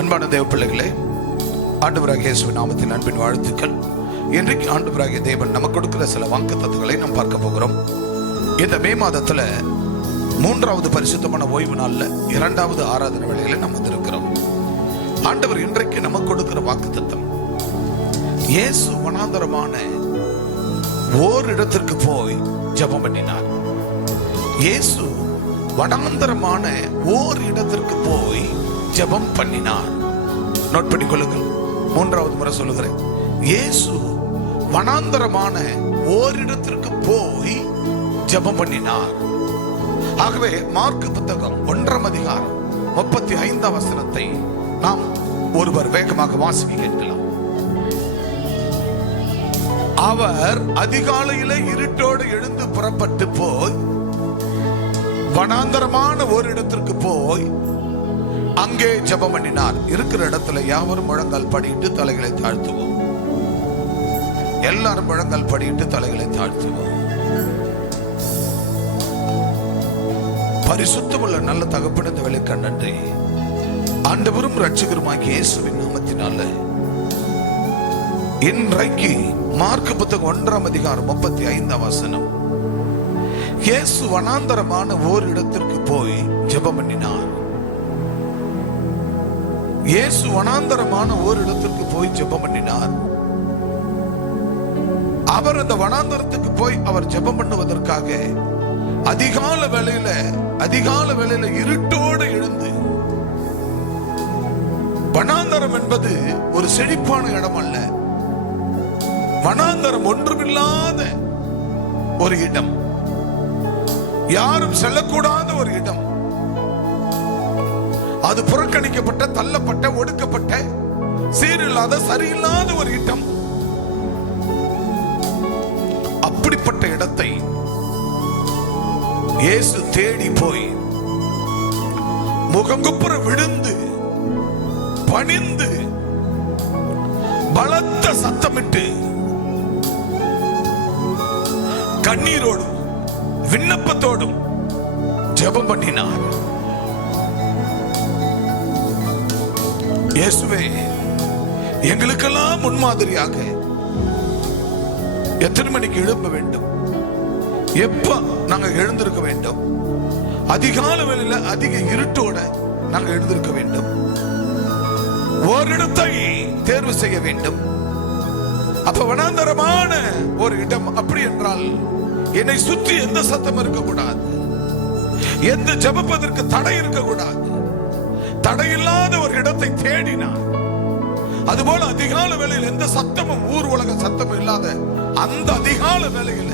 அன்பான தேவ பிள்ளைகளே, ஆண்டவராகிய இயேசுவின் நாமத்தில் அன்பின் வாழ்த்துக்கள். இன்றைக்கு ஆண்டவராகிய தேவன் நமக்கு கொடுக்கிற சில வாக்குத்தத்தங்களை நாம் பார்க்க போகிறோம். இந்த மே மாதத்துல 3வது பரிசுத்தமான ஓய்வு நாள்ல 2வது ஆராதனை வேளையில நம்ம வந்திருக்கிறோம். ஆண்டவர் இன்றைக்கு நமக்கு கொடுக்கிற வாக்குத்தத்தம், இயேசு வனாந்தரமான ஓரிடத்திற்கு போய் ஜெபம் பண்ணினார். இயேசு வனாந்தரமான ஓர் இடத்திற்கு போய் ஜெபம் பண்ணினார். நோட் பண்ணிக் கொள்ளுங்கள். 3வது முறை சொல்லுகிறேன். இயேசு வனாந்தரமான ஓரிடத்திற்கு போய் ஜெபம் பண்ணினார். ஆகவே மார்க்கு புத்தகம் 1ஆம் அதிகாரம் 35ஆம் வசனத்தை நாம் ஒருவர் வேகமாக வாசிக்க கேட்கலாம். அவர் அதிகாலையிலே இருட்டோடு எழுந்து புறப்பட்டு போய் வனாந்தரமான ஒரு இடத்திற்கு போய் அங்கே ஜெபம் பண்ணினார். இருக்கிற இடத்துல யாவரும் முழங்கால் படியிட்டு தலைகளை தாழ்த்துவோம். எல்லாரும் முழங்கால் படியிட்டு தலைகளை தாழ்த்துவோம். பரிசுத்தமுள்ள நல்ல தகப்பன இந்த வேலைக்கு நன்றி. ஆண்டவரும் இரட்சகருமாகிய இயேசுவின் நாமத்தினால இன்றைக்கு மார்க்கு புத்தகம் 1ஆம் அதிகாரம் 35ஆம் வசனம், இயேசு வனாந்தரமான ஓர் இடத்திற்கு போய் ஜெபம் பண்ணினார். இயேசு வனாந்தரமான ஓர் இடத்திற்கு போய் ஜெபம் பண்ணினார். அவர் அந்த வனாந்தரத்துக்கு போய் அவர் ஜெபம் பண்ணுவதற்காக அதிகால வேளையில இருட்டோடு எழுந்து, வனாந்தரம் என்பது ஒரு செழிப்பான இடம் அல்ல. வனாந்தரம் ஒன்றுமில்லாத ஒரு இடம், யாரும் செல்லக்கூடாத ஒரு இடம். அது புறக்கணிக்கப்பட்ட, தள்ளப்பட்ட, ஒடுக்கப்பட்ட, சீரில்லாத, சரியில்லாத ஒரு இடம். அப்படிப்பட்ட இடத்தை இயேசு தேடி போய் முகங்குப்புற விழுந்து பணிந்து பலத்த சத்தமிட்டு கண்ணீரோடும் விண்ணப்பத்தோடும் ஜெபம் பண்ணினார். இயேசுவே, எங்களுக்கெல்லாம் முன்மாதிரியாக எத்தனை மணிக்கு எழுப்ப வேண்டும், எப்ப நாங்க எழுந்திருக்க வேண்டும், அதிகால வேளையில அதிக இருட்டோட நாங்க எழுந்திருக்க வேண்டும், ஓரிடத்தை தேர்வு செய்ய வேண்டும். அப்ப வனாந்தரமான ஒரு இடம். அப்படி என்றால் என்னை சுற்றி எந்த சத்தம் இருக்கக்கூடாது, எந்த ஜெபிப்பதற்கு தடை இருக்கக்கூடாது. தடையில்லாத ஒரு இடத்தை தேடினார். அதுபோல அதிகால வேளையில் எந்த சத்தமும், ஊர் உலக சத்தமும் இல்லாத அந்த அதிகால வேளையில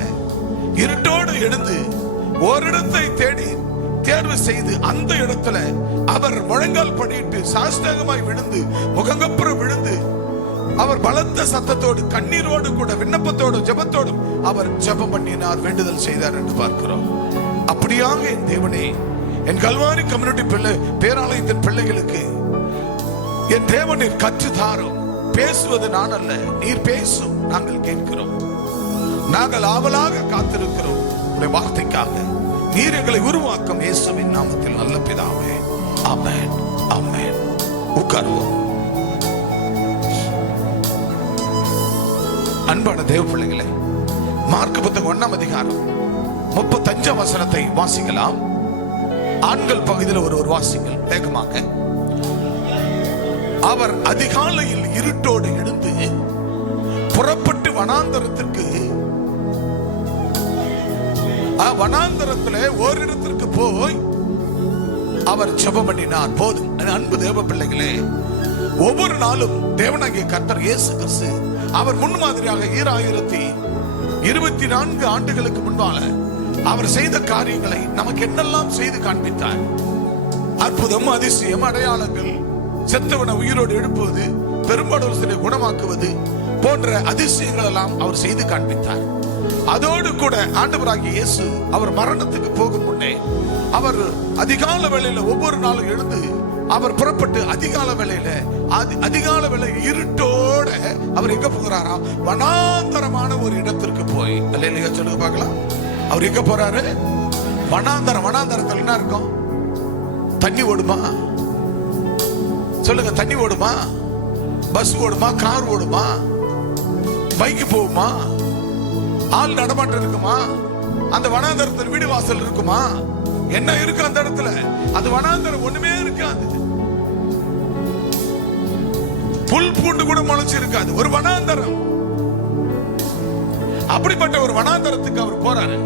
இருட்டோடு எழுந்து ஓரிடத்தை தேடி தேர்வு செய்து அந்த இடத்துல அவர் முழங்கால் படியிட்டு சாஷ்டாங்கமாய் விழுந்து முகங்கப்புற விழுந்து அவர் பலத்த சத்தத்தோடு கண்ணீரோடு கூட விண்ணப்பத்தோடு ஜெபத்தோடும் அவர் ஜெபம் பண்ணினார், வேண்டுதல் செய்தார் என்று பார்க்கிறோம். அப்படியாக என் தேவனே, என் கல்வாரி கம்யூனிட்டி பேராலயத்தின் பிள்ளைகளுக்கு என் தேவனீர் கற்றுத்தாரும். பேசுவது நான் அல்ல, நீர் பேசும். நாங்கள் கேட்கிறோம், நாங்கள் ஆவலாக காத்திருக்கிறோம் உடைய வார்த்தைக்காக. நீர் எங்களை உருவாக்கும். இயேசுவின் நாமத்தில் நல்ல பிதாவே, ஆமென், ஆமென். உட்காருவோம். அன்பான தேவ பிள்ளைகளே, மார்க்கு புத்தகம் 1ஆம் அதிகாரம் 35ஆம் வசனத்தை வாசிக்கலாம். ஆண்கள் பகுதியில் ஒரு வாசிங்கள் வேகமாக. அவர் அதிகாலையில் இருட்டோடு எழுந்து புறப்பட்டு வனாந்தரத்துல ஓரிடத்திற்கு போய் அவர் ஜெபம் பண்ணினார். போதும். அன்பு தேவ பிள்ளைகளே, ஒவ்வொரு நாளும் தேவனாகிய கர்த்தர் இயேசு கிறிஸ்து அவர் முன்மாதிரியாக 2024 ஆண்டுகளுக்கு முன்பால அவர் செய்த காரியங்களை நமக்கு என்னெல்லாம் செய்து காண்பித்தார். அற்புதம், அதிசயம், அடையாளங்கள், செத்தவனை உயிரோடு எழுப்புவது, பெரும்பாலோரை குணமாக்குவது போன்ற அதிசயங்கள் எல்லாம் அவர் செய்து காண்பித்தார். அதோடு கூட ஆண்டவராகிய இயேசு அவர் மரணத்துக்கு போகும் முன்னே அவர் அதிகால வேளையில ஒவ்வொரு நாளும் எழுந்து அவர் புறப்பட்டு அதிகால வேளை இருட்டோட அவர் எங்க போகிறாரா? வனாந்தரமான ஒரு இடத்திற்கு போய். அல்லேலூயா சொல்லுங்க பார்க்கலாம். அவர் எங்க போறாரு? வனாந்தரத்துல என்ன இருக்கும்? தண்ணி ஓடுமா? சொல்லுங்க, தண்ணி ஓடுமா, பஸ் ஓடுமா, கார் ஓடுமா, பைக்கு போகுமா, ஆள் நடமாட்டம் இருக்குமா, அந்த வனாந்தரத்தில் வீடு வாசல் இருக்குமா, என்ன இருக்கு அந்த இடத்துல? அது வனாந்தரம், ஒண்ணுமே இருக்காது. புல் பூண்டு கூட முளைச்சு இருக்காது, ஒரு வனாந்தரம். அப்படிப்பட்ட ஒரு வனாந்தரத்துக்கு அவர் போறாரு.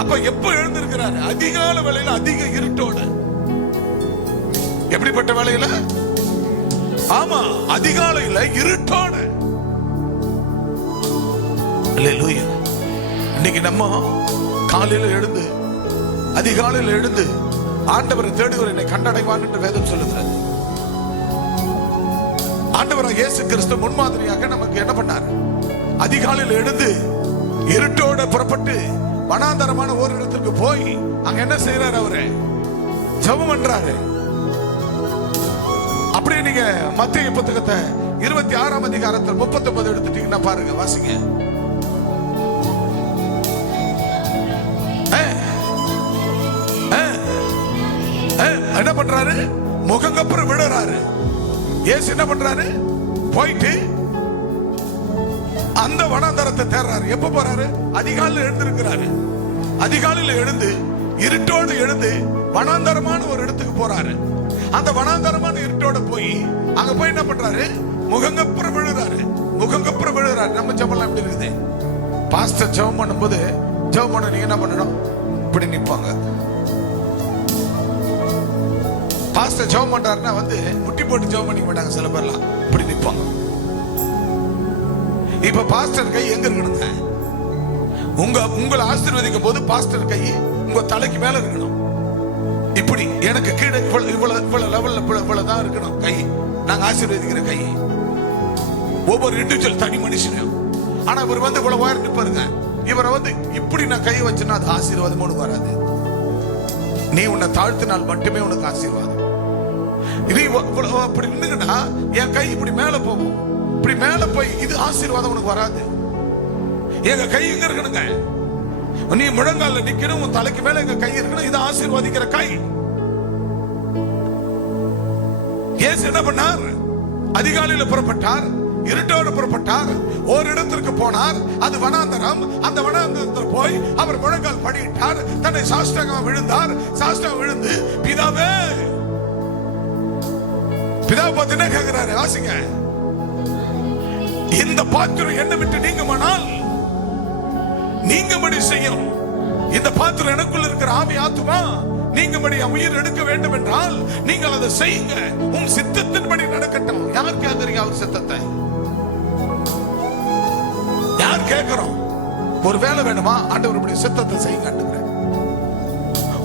அப்ப எப்ப எழுந்திருக்கிறாரு? அதிகால வேளையில, அதிக இருட்டோட. எப்படிப்பட்ட வேளையில? ஆமா, அதிகாலையில இருட்டோட. அல்லேலூயா. இன்னைக்கு நம்ம காலையில எழுந்து, அதிகாலையில எழுந்து ஆண்டவரை தேடுகிற என்னை கண்டடைவான் என்று வேதம் சொல்லுகிறது. ஆண்டவராக இயேசு கிறிஸ்து முன்மாதிரியாக நமக்கு என்ன பண்ணார்? அதிகாலையில் எழுந்து இருட்டோட புறப்பட்டு வனாந்தரமான ஒரு இடத்திற்கு போய் அங்க என்ன செய்யறாரு? அவரு ஜெபம் பண்றாரு. அப்படியே நீங்க மத்தேயு புத்தகத்தை 26ஆம் அதிகாரத்தில் 39 எடுத்துட்டீங்கன்னா பாருங்க, வாசிங்க. என்ன பண்றாரு? முகங்கப்புறம் விடுறாரு. இயேசு என்ன பண்றாரு? போயிட்டு அந்த வனாந்தரத்தை தேடுறாரு. எப்ப போறாரு? அதிகாலையில் எழுந்திருக்கிறாரு. அதிகாலையில் எழுந்து இருட்டோடு எழுந்து வனாந்தரமான ஒரு இடத்துக்கு போறாரு. அந்த வனாந்தரமான இருட்டோட போய் அங்க போய் என்ன பண்றாரு? முகங்கப்புறம் விழுறாரு. முகங்கப்புறம் விழுறாரு. நம்ம ஜெபம்லாம் எப்படி இருக்குது? பாஸ்டர் ஜெபம் பண்ணும்போது, ஜெபம் பண்ண நீங்க என்ன பண்ணணும்? இப்படி நிப்பாங்க. பாஸ்டர் ஜெபம் பண்றாருன்னா முட்டி போட்டு ஜெபம் பண்ணிக்க மாட்டாங்க. சில பேர்லாம் இப்படி நிப்பாங்க. இப்ப பாஸ்டர் கை எங்க இருக்கணுங்க? உங்களை ஆசீர்வதிக்கும் போது பாஸ்டர் கை உங்க தலைக்கு மேல இருக்கணும். இப்படி எனக்கு கீழே இவ்வளவு லெவல்ல இவ்வளவுதான் இருக்கணும் கை. நாங்க ஆசீர்வதிக்கிற கை ஒவ்வொரு இண்டிவிஜுவல் தனி மனுஷனையும். ஆனா இவர் இவ்வளவு உயரம் நிப்பாருங்க. இவரை இப்படி நான் கை வச்சுன்னா அது ஆசீர்வாதம் உனக்கு வராது. நீ உன்னை தாழ்த்தினால் மட்டுமே உனக்கு ஆசீர்வாதம். இது அப்படி நின்னுங்கன்னா என் கை இப்படி மேல போகும். இப்படி மேல போய் இது ஆசீர்வாதம் உனக்கு வராது. எங்க கை எங்க இருக்கணுங்க? நீ முழங்கால நிக்கணும், உன் தலைக்கு மேல எங்க கை இருக்கணும். இது ஆசீர்வதிக்கிற கை. இயேசு என்ன பண்ணார்? அதிகாலையில் புறப்பட்டார், இருட்டோடு புறப்பட்டார், ஒரு இடத்திற்கு போனார். அது வனாந்தரம். அந்த வனாந்தரத்தில் போய் அவர் முழங்கால் படியிட்டார், தன்னை சாஷ்டாங்கமாக விழுந்தார். சாஷ்டாங்க விழுந்து, பிதாவே, பிதாவை பார்த்து என்ன கேட்கிறாரு? வாசிங்க. இந்த பாத்திரம் என்னை விட்டு நீங்குமானால் நீங்கும்படி செய்யும். இந்த பாத்திரம் எனக்குள்ள இருக்கிற ஆவி ஆத்துமா நீங்கும்படி உயிர் எடுக்க வேண்டும் என்றால் நீங்கள் அதை செய்யுங்க. உன் சித்தத்தின்படி நடக்கட்டும். யார் கேட்கறீங்க அவர் சித்தத்தை? யார் கேட்கிறோம்? ஒரு வேலை வேணுமா? ஆண்டவருடைய சித்தத்தை செய்யுங்க ஆண்டவரே.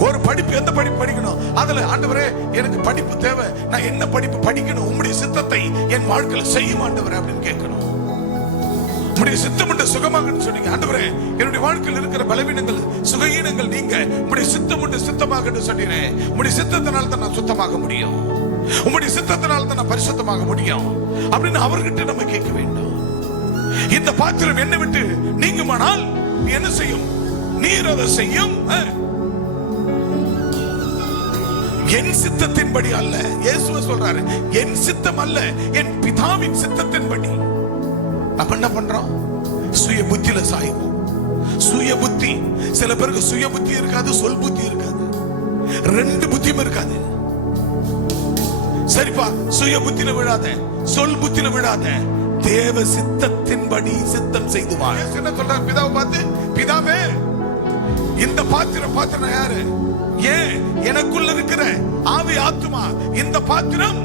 ஒரு படிப்பு, எந்த படிப்பு படிக்கணும்? அதுல ஆண்டவரே எனக்கு படிப்பு தேவை, நான் என்ன படிப்பு படிக்கணும்? உம்முடைய சித்தத்தை என் வாழ்க்கையில செய்யும் ஆண்டவரே அப்படின்னு கேட்கணும். உம்முடைய சித்தம் என்று சுகமாகன்னு சொன்னீங்க ஆண்டவரே. என்னுடைய வாழ்க்கையில் இருக்கிற பலவீனங்கள், சுகஈனங்கள் நீங்க உம்முடைய சித்தம் என்று சித்தமாக சொன்னீரேன். உம்முடைய சித்தத்தினால் தான் நான் சுத்தமாக முடியும். உம்முடைய சித்தத்தினால் தான் நான் பரிசுத்தமாக முடியும் அப்படின்னு அவர்கிட்ட நம்ம கேட்க வேண்டும். இந்த பாத்திரம் என்னை விட்டு நீங்குமானால் என்ன செய்யும்? நீர் அதை செய்யும். என் சித்தத்தின்படி அல்ல. இயேசு சொல்றாரு, என் சித்தம் அல்ல, என் பிதாவின் சித்தத்தின்படி. அப்ப என்ன பண்றோம்? சுய புத்தியில சாய்வோம். சுய புத்தி. சில பேருக்கு சுய புத்தி இருக்காது, சொல் புத்தி இருக்காது, ரெண்டு புத்தியும் இருக்காது. சரிப்பா, சுய புத்தியில விழாத, சொல் புத்தியில விழாத, தேவ சித்தத்தின்படி சித்தம் செய்துவா. என்ன சொல்றாரு? பிதாவை பார்த்து, பிதாவே, இந்த பாத்திரம் யாரு? ஏன் எனக்குள்ள இருக்கிற ஆவி ஆத்துமா இந்த பாத்திரம்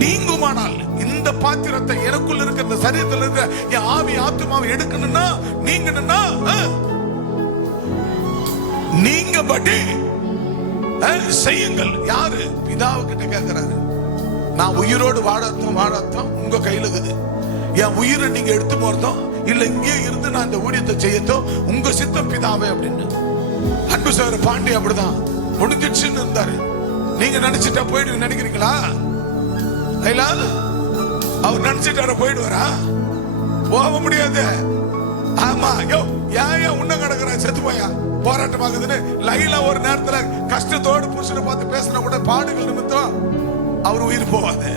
நீங்குமானால், இந்த பாத்திரத்தை எனக்குள்ள இருக்கிற இந்த சரீரத்தில் இருக்கிற என் ஆவி ஆத்துமாவை எடுக்கணும்னா, நீங்கணும்னா நீங்கபடி செய்யுங்கள். யாரு? பிதாவுக்கிட்ட கேட்கிறாரு. நான் உயிரோடு வாழத்தான் உங்க கையில இருக்குது. என் உயிரை நீங்க எடுத்து போறதும் இல்ல இங்கே இருந்து நான் இந்த ஊழியத்தை செய்யத்தோ உங்க சித்தம் பிதாவே அப்படின்னு. அன்பு சார் பாண்டி அப்படிதான் முடிஞ்சிடுச்சுன்னு இருந்தாரு. நீங்க நினைச்சிட்டா போயிடு நினைக்கிறீங்களா? அவர் நினைச்சிட்டார போயிடுவாரா? போக முடியாது. ஆமா, ஏன் உன்ன கிடக்குற செத்து போயா போராட்டம் ஆகுதுன்னு லைலா ஒரு நேரத்துல கஷ்டத்தோடு புருஷனை பார்த்து பேசினா கூட பாடுகள் நிமித்தம் அவர் உயிர் போவாது.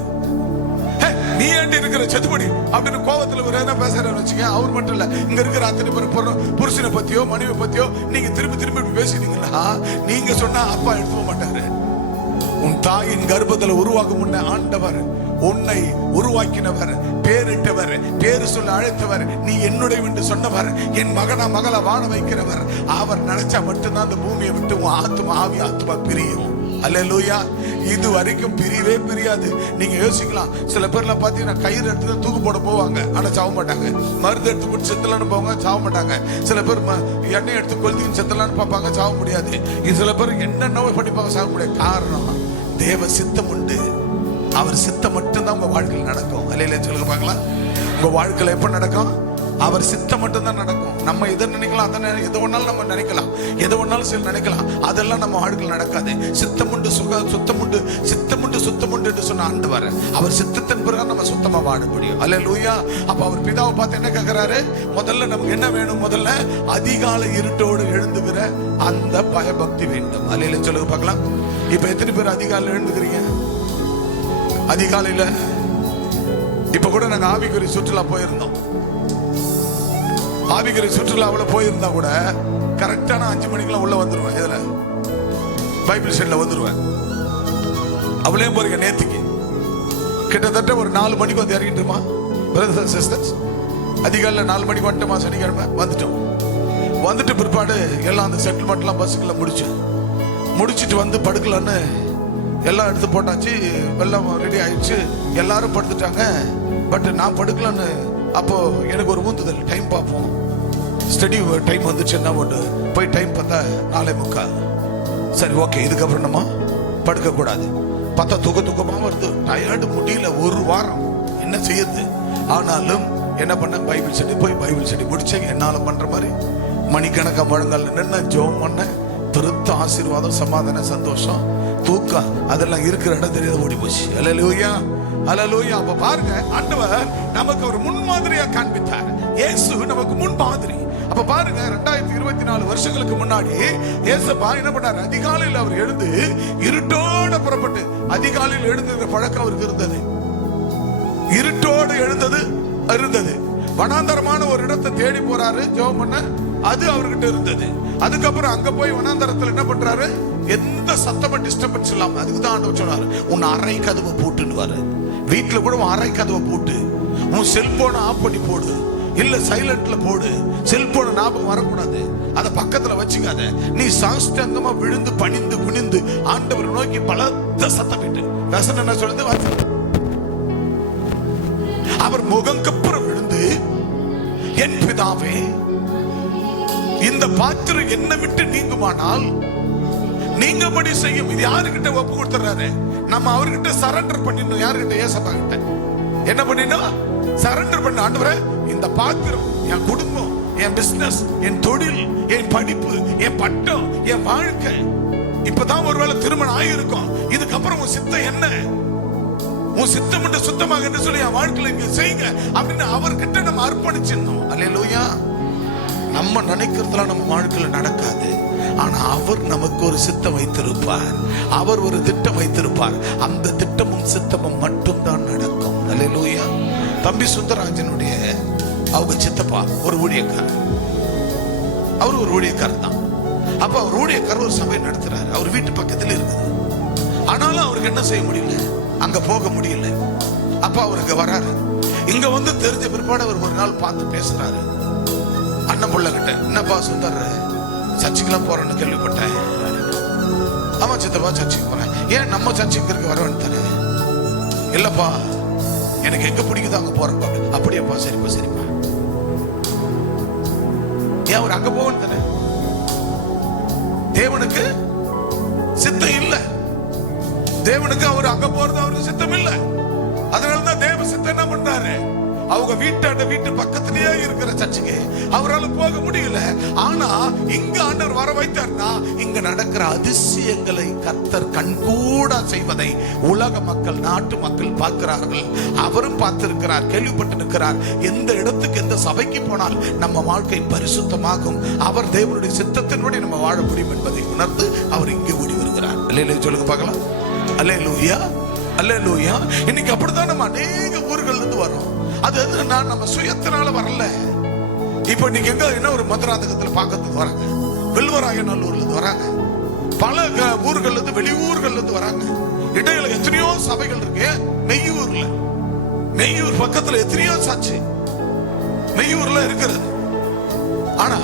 நீ ஏண்டி இருக்கிற செத்துப்படி அப்படின்னு கோபத்துல ஒரு என்ன பேசுறாரு வச்சுக்க. அவர் மட்டும் இல்ல, இங்க இருக்கிற அத்தனை பேர் புருஷனை பத்தியோ மனைவி பத்தியோ நீங்க திரும்பி திரும்பி பேசினீங்களா, நீங்க சொன்னா அப்பா எடுத்துக்க மாட்டாரு. உன் தாயின் கர்ப்பத்துல உருவாக்கும் முன்ன ஆண்டவர் உன்னை உருவாக்கினவர், பேரிட்டவர், பேரு சொல்ல அழைத்தவர், நீ என்னுடைய என்று சொன்னவர், என் மகனா மகளை வாழ வைக்கிறவர். அவர் நினைச்சா மட்டும்தான் அந்த பூமியை விட்டு உன் ஆத்மா ஆவி ஆத்மா பிரியும். அல்லேலூயா. இது வரைக்கும் பிரியவே பிரியாது. நீங்க யோசிக்கலாம், சில பேர்லாம் பாத்தீங்கன்னா கயிறு எடுத்து தூக்கு போட போவாங்க, ஆனா சாவ மாட்டாங்க. மருந்து எடுத்து போட்டு செத்தலான்னு போவாங்க, சாவ மாட்டாங்க. சில பேர் எண்ணெய் எடுத்து கொளுத்தி செத்தலான்னு பார்ப்பாங்க, சாவ முடியாது. இது சில பேர் என்னென்ன படிப்பாங்க, சாவ முடியாது. காரணம் தேவ சித்தம் உண்டு. அவர் சித்தம் மட்டும்தான் உங்க வாழ்க்கையில் நடக்கும். அல்லையில சொல்லுங்க பார்க்கலாம். உங்க வாழ்க்கையில எப்ப நடக்கும்? அவர் சித்தம் மட்டும்தான் நடக்கும். நம்ம எதை நினைக்கலாம், அதை எதை ஒன்னாலும் நம்ம நினைக்கலாம், எதை ஒன்னாலும் சில நினைக்கலாம், அதெல்லாம் நம்ம வாழ்க்கையில் நடக்காது. சித்தம் உண்டு சுத்தம் உண்டு, சித்தம் உண்டு சுத்தம் உண்டு என்று சொன்ன ஆண்டவர், அவர் சித்தத்தின் பிறகு நம்ம சுத்தமா வாழ முடியும். அல்லேலூயா. அப்ப அவர் பிதாவை பார்த்து என்ன கேட்கிறாரு? முதல்ல நமக்கு என்ன வேணும்? முதல்ல அதிகாலை இருட்டோடு எழுந்துகிற அந்த பயபக்தி வேண்டும். அல்லையில சொல்லுங்க பார்க்கலாம். இப்ப எத்தனை பேர் அதிகாலையில் எழுந்துக்கிறீங்க? அதிகாலையில இப்ப கூட நாங்க ஆவிக்குறி சுற்றுலா போயிருந்தோம். ஆவிக்குறி சுற்றுலாவில் போயிருந்தா கூட கரெக்டான 5 மணிக்கெல்லாம் உள்ள வந்துருவேன். இதுல பைபிள் ஸ்டடியில வந்துருவேன். அவளே போறீங்க. நேத்துக்கு கிட்டத்தட்ட ஒரு 4 மணிக்கு வந்து இறங்கிட்டுமா பிரதர்ஸ் அண்ட் சிஸ்டர்ஸ்? அதிகாலையில் 4 மணிக்கு வந்துட்டோமா? சனிக்கிழமை வந்துட்டோம். வந்துட்டு பிற்பாடு எல்லாம் அந்த செட்டில்மெண்ட்லாம் பஸ்ஸுக்குள்ள முடிச்சுட்டு வந்து படுக்கலான்னு எல்லாம் எடுத்து போட்டாச்சு. எல்லாம் ரெடி ஆயிடுச்சு, எல்லாரும் படுத்துட்டாங்க. பட் நான் படுக்கலான்னு அப்போ எனக்கு ஒரு ஊந்துதல், டைம் பார்ப்போம், ஸ்டடி டைம் வந்துச்சு. என்ன ஒன்று போய் டைம் பார்த்தா 4:45. சரி, ஓகே, இதுக்கப்புறம் நம்ம படுக்க கூடாது. பார்த்தா தூக்கமா வருது, டயர்டு, முடியல. ஒரு வாரம் என்ன செய்யுது? ஆனாலும் என்ன பண்ண, பைபிள் ஸ்டடி முடிச்சேன். என்னால பண்ற மாதிரி மணிக்கணக்கா முழங்கால் நின்று ஜெபம் பண்ண. பெருத்த ஆசீர்வாதம், சமாதான, சந்தோஷம், தூக்கம் அதெல்லாம் இருக்கிற இடம் தெரியாத ஓடி போச்சு. அல்லேலூயா, அல்லேலூயா. அப்ப பாருங்க, ஆண்டவர் நமக்கு ஒரு முன்மாதிரியா காண்பித்தார். இயேசு நமக்கு முன்மாதிரி. அப்ப பாருங்க, 2024 வருஷங்களுக்கு முன்னாடி இயேசுப்பா என்ன பண்ணாரு? அதிகாலையில் அவர் எழுந்து இருட்டோட புறப்பட்டு, அதிகாலையில் எழுந்துகிற பழக்கம் அவருக்கு இருந்தது. இருட்டோடு இருந்தது. வனாந்தரமான ஒரு இடத்தை தேடி போறாரு ஜெபம் பண்ண. அது அவர்கிட்ட இருந்தது. அதுக்கப்புறம் அங்க போய் வனாந்தரத்தில் என்ன பண்றாரு? எந்த சத்தமும் டிஸ்டர்பன்ஸ் இல்லாம. அதுக்குதான் ஆண்டவர் சொன்னாரு, உன் அறை கதவை போட்டுன்னு. வீட்டுல கூட உன் அறை கதவை போட்டு, உன் செல்போனை ஆஃப் பண்ணி போடு, இல்ல சைலண்ட்ல போடு. செல்போனை ஞாபகம் வரக்கூடாது, அத பக்கத்துல வச்சுக்காத. நீ சாஷ்டாங்கமா விழுந்து பணிந்து குனிந்து ஆண்டவர் நோக்கி பலத்த சத்தமிட்டு. வசனம் என்ன சொல்றது? அவர் முகங்கப்புறம் விழுந்து, என் பிதாவே, இந்த பாத்திரம் என்ன விட்டு நீங்குமானால் நீங்கபடி செய்யும். இது யாருக்கிட்ட ஒப்பு கொடுத்துறாரு? நம்ம அவர்கிட்ட சரண்டர் பண்ணிடணும். யாருக்கிட்ட? ஏசப்பா கிட்ட. என்ன பண்ணிடணும்? சரண்டர் பண்ண. ஆண்டவரே, இந்த பாத்திரம், என் குடும்பம், என் பிசினஸ், என் தொழில், என் படிப்பு, என் பட்டம், என் வாழ்க்கை, இப்பதான் ஒருவேளை திருமணம் ஆகியிருக்கும், இதுக்கப்புறம் உன் சித்தம் என்ன? உன் சித்தம் மட்டும் சுத்தமாக என்று சொல்லி என் வாழ்க்கையில இங்க செய்யுங்க அப்படின்னு அவர்கிட்ட நம்ம அர்ப்பணிச்சிடணும். அல்லேலூயா. நம்ம நினைக்கிறதுலாம் நம்ம வாழ்க்கையில நடக்காது. ஆனா அவர் நமக்கு ஒரு சித்தம் வைத்திருப்பார், அவர் ஒரு திட்டம் வைத்திருப்பார். அந்த திட்டமும் சித்தமும் மட்டும்தான் நடக்கும். அல்லேலூயா. தம்பி சுந்தரராஜனுடைய அவங்க சித்தப்பா ஒரு ஊழியக்காரர். அவர் ஒரு ஊழியக்காரர் தான். அப்ப அவர் ஊழியக்காரர் ஒரு சபை நடத்துறாரு. அவர் வீட்டு பக்கத்துல இருக்குது. ஆனாலும் அவருக்கு என்ன செய்ய முடியல, அங்க போக முடியல. அப்ப அவருக்கு வராரு. இங்க வந்து தெரிஞ்ச பிற்பாடு அவர் ஒரு நாள் பார்த்து பேசுறாரு. அண்ணன் புள்ள கிட்ட, என்னப்பா சுந்தர், சர்ச்சுக்கெல்லாம் போறேன்னு கேள்விப்பட்டேன். ஆமா சித்தப்பா, சர்ச்சுக்கு போறேன். ஏன் நம்ம சர்ச்சுக்கு வர வேண்டாரு? இல்லப்பா, எனக்கு எங்க பிடிக்குதோ அங்க போறப்பா. அப்படியாப்பா, சரிப்பா. ஏன் அவர் அங்க போகணும் தானே? தேவனுக்கு சித்தம் இல்ல. தேவனுக்கு அவர் அங்க போறது அவருக்கு சித்தம் இல்ல. அதனாலதான் தேவ சித்தம் என்ன பண்றாரு? அவங்க வீட்டு பக்கத்திலேயே இருக்கிற சர்ச்சுக்கு அவரால் போக முடியல. ஆனா இங்க ஆண்டவர் வர வைத்தார்னா, இங்க நடக்கிற அதிசயங்களை கர்த்தர் கண்கூடா செய்வதை உலக மக்கள், நாட்டு மக்கள் பார்க்கிறார்கள். அவரும் பார்த்திருக்கிறார், கேள்விப்பட்டிருக்கிறார். எந்த இடத்துக்கு, எந்த சபைக்கு போனால் நம்ம வாழ்க்கை பரிசுத்தமாகும், அவர் தேவனுடைய சித்தத்தின்படி நம்ம வாழ முடியும் என்பதை உணர்ந்து அவர் இங்கே ஓடி வருகிறார். அல்லேலூயா சொல்லுங்க பார்க்கலாம். அல்லேலூயா. அல்லேலூயா. இன்னைக்கு அப்படித்தான் நம்ம அநேக ஊர்கள் இருந்து வரோம். அது நான் நம்ம சுயத்தினால வரல. இப்ப நீங்க எங்க என்ன ஒரு மதுராந்தகத்துல பார்க்கறதுக்கு வராங்க, வெல்வராயநல்லூர்ல இருந்து வராங்க, பல ஊர்கள்ல இருந்து வெளியூர்கள்ல இருந்து வராங்க. இடையில எத்தனையோ சபைகள் இருக்கு. மெய்யூர் பக்கத்துல எத்தனையோ சர்ச்சு மெய்யூர்ல இருக்கிறது. ஆனா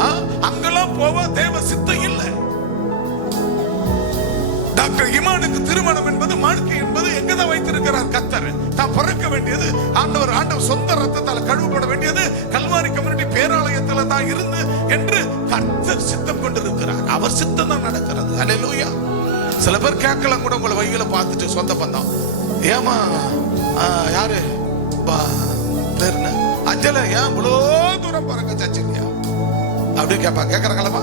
அங்கெல்லாம் போவ தேவ சித்தம் இல்லை. டாக்டர் இமானுக்கு திருமணம் என்பது வாழ்க்கை என்பது எங்கதான் வைத்திருக்கிறார் கர்த்தர். தான் பிறக்க வேண்டியது ஆண்டவர் சொந்த ரத்தத்தால் கழுவப்பட வேண்டியது கல்வாரி கம்யூனிட்டி பேராலயத்துல தான் இருந்து என்று கர்த்தர் சித்தம் கொண்டிருக்கிறார். அவர் சித்தம் தான் நடக்கிறது. அல்லேலூயா. சில பேர் கேட்கலாம் கூட உங்களை வழியில பார்த்துட்டு சொந்த பந்தம், ஏமா யாரு பேருன அஞ்சல ஏன் இவ்வளோ தூரம் பாருங்க சச்சிருக்கியா அப்படின்னு கேட்பாங்க. கேட்கறாங்களா?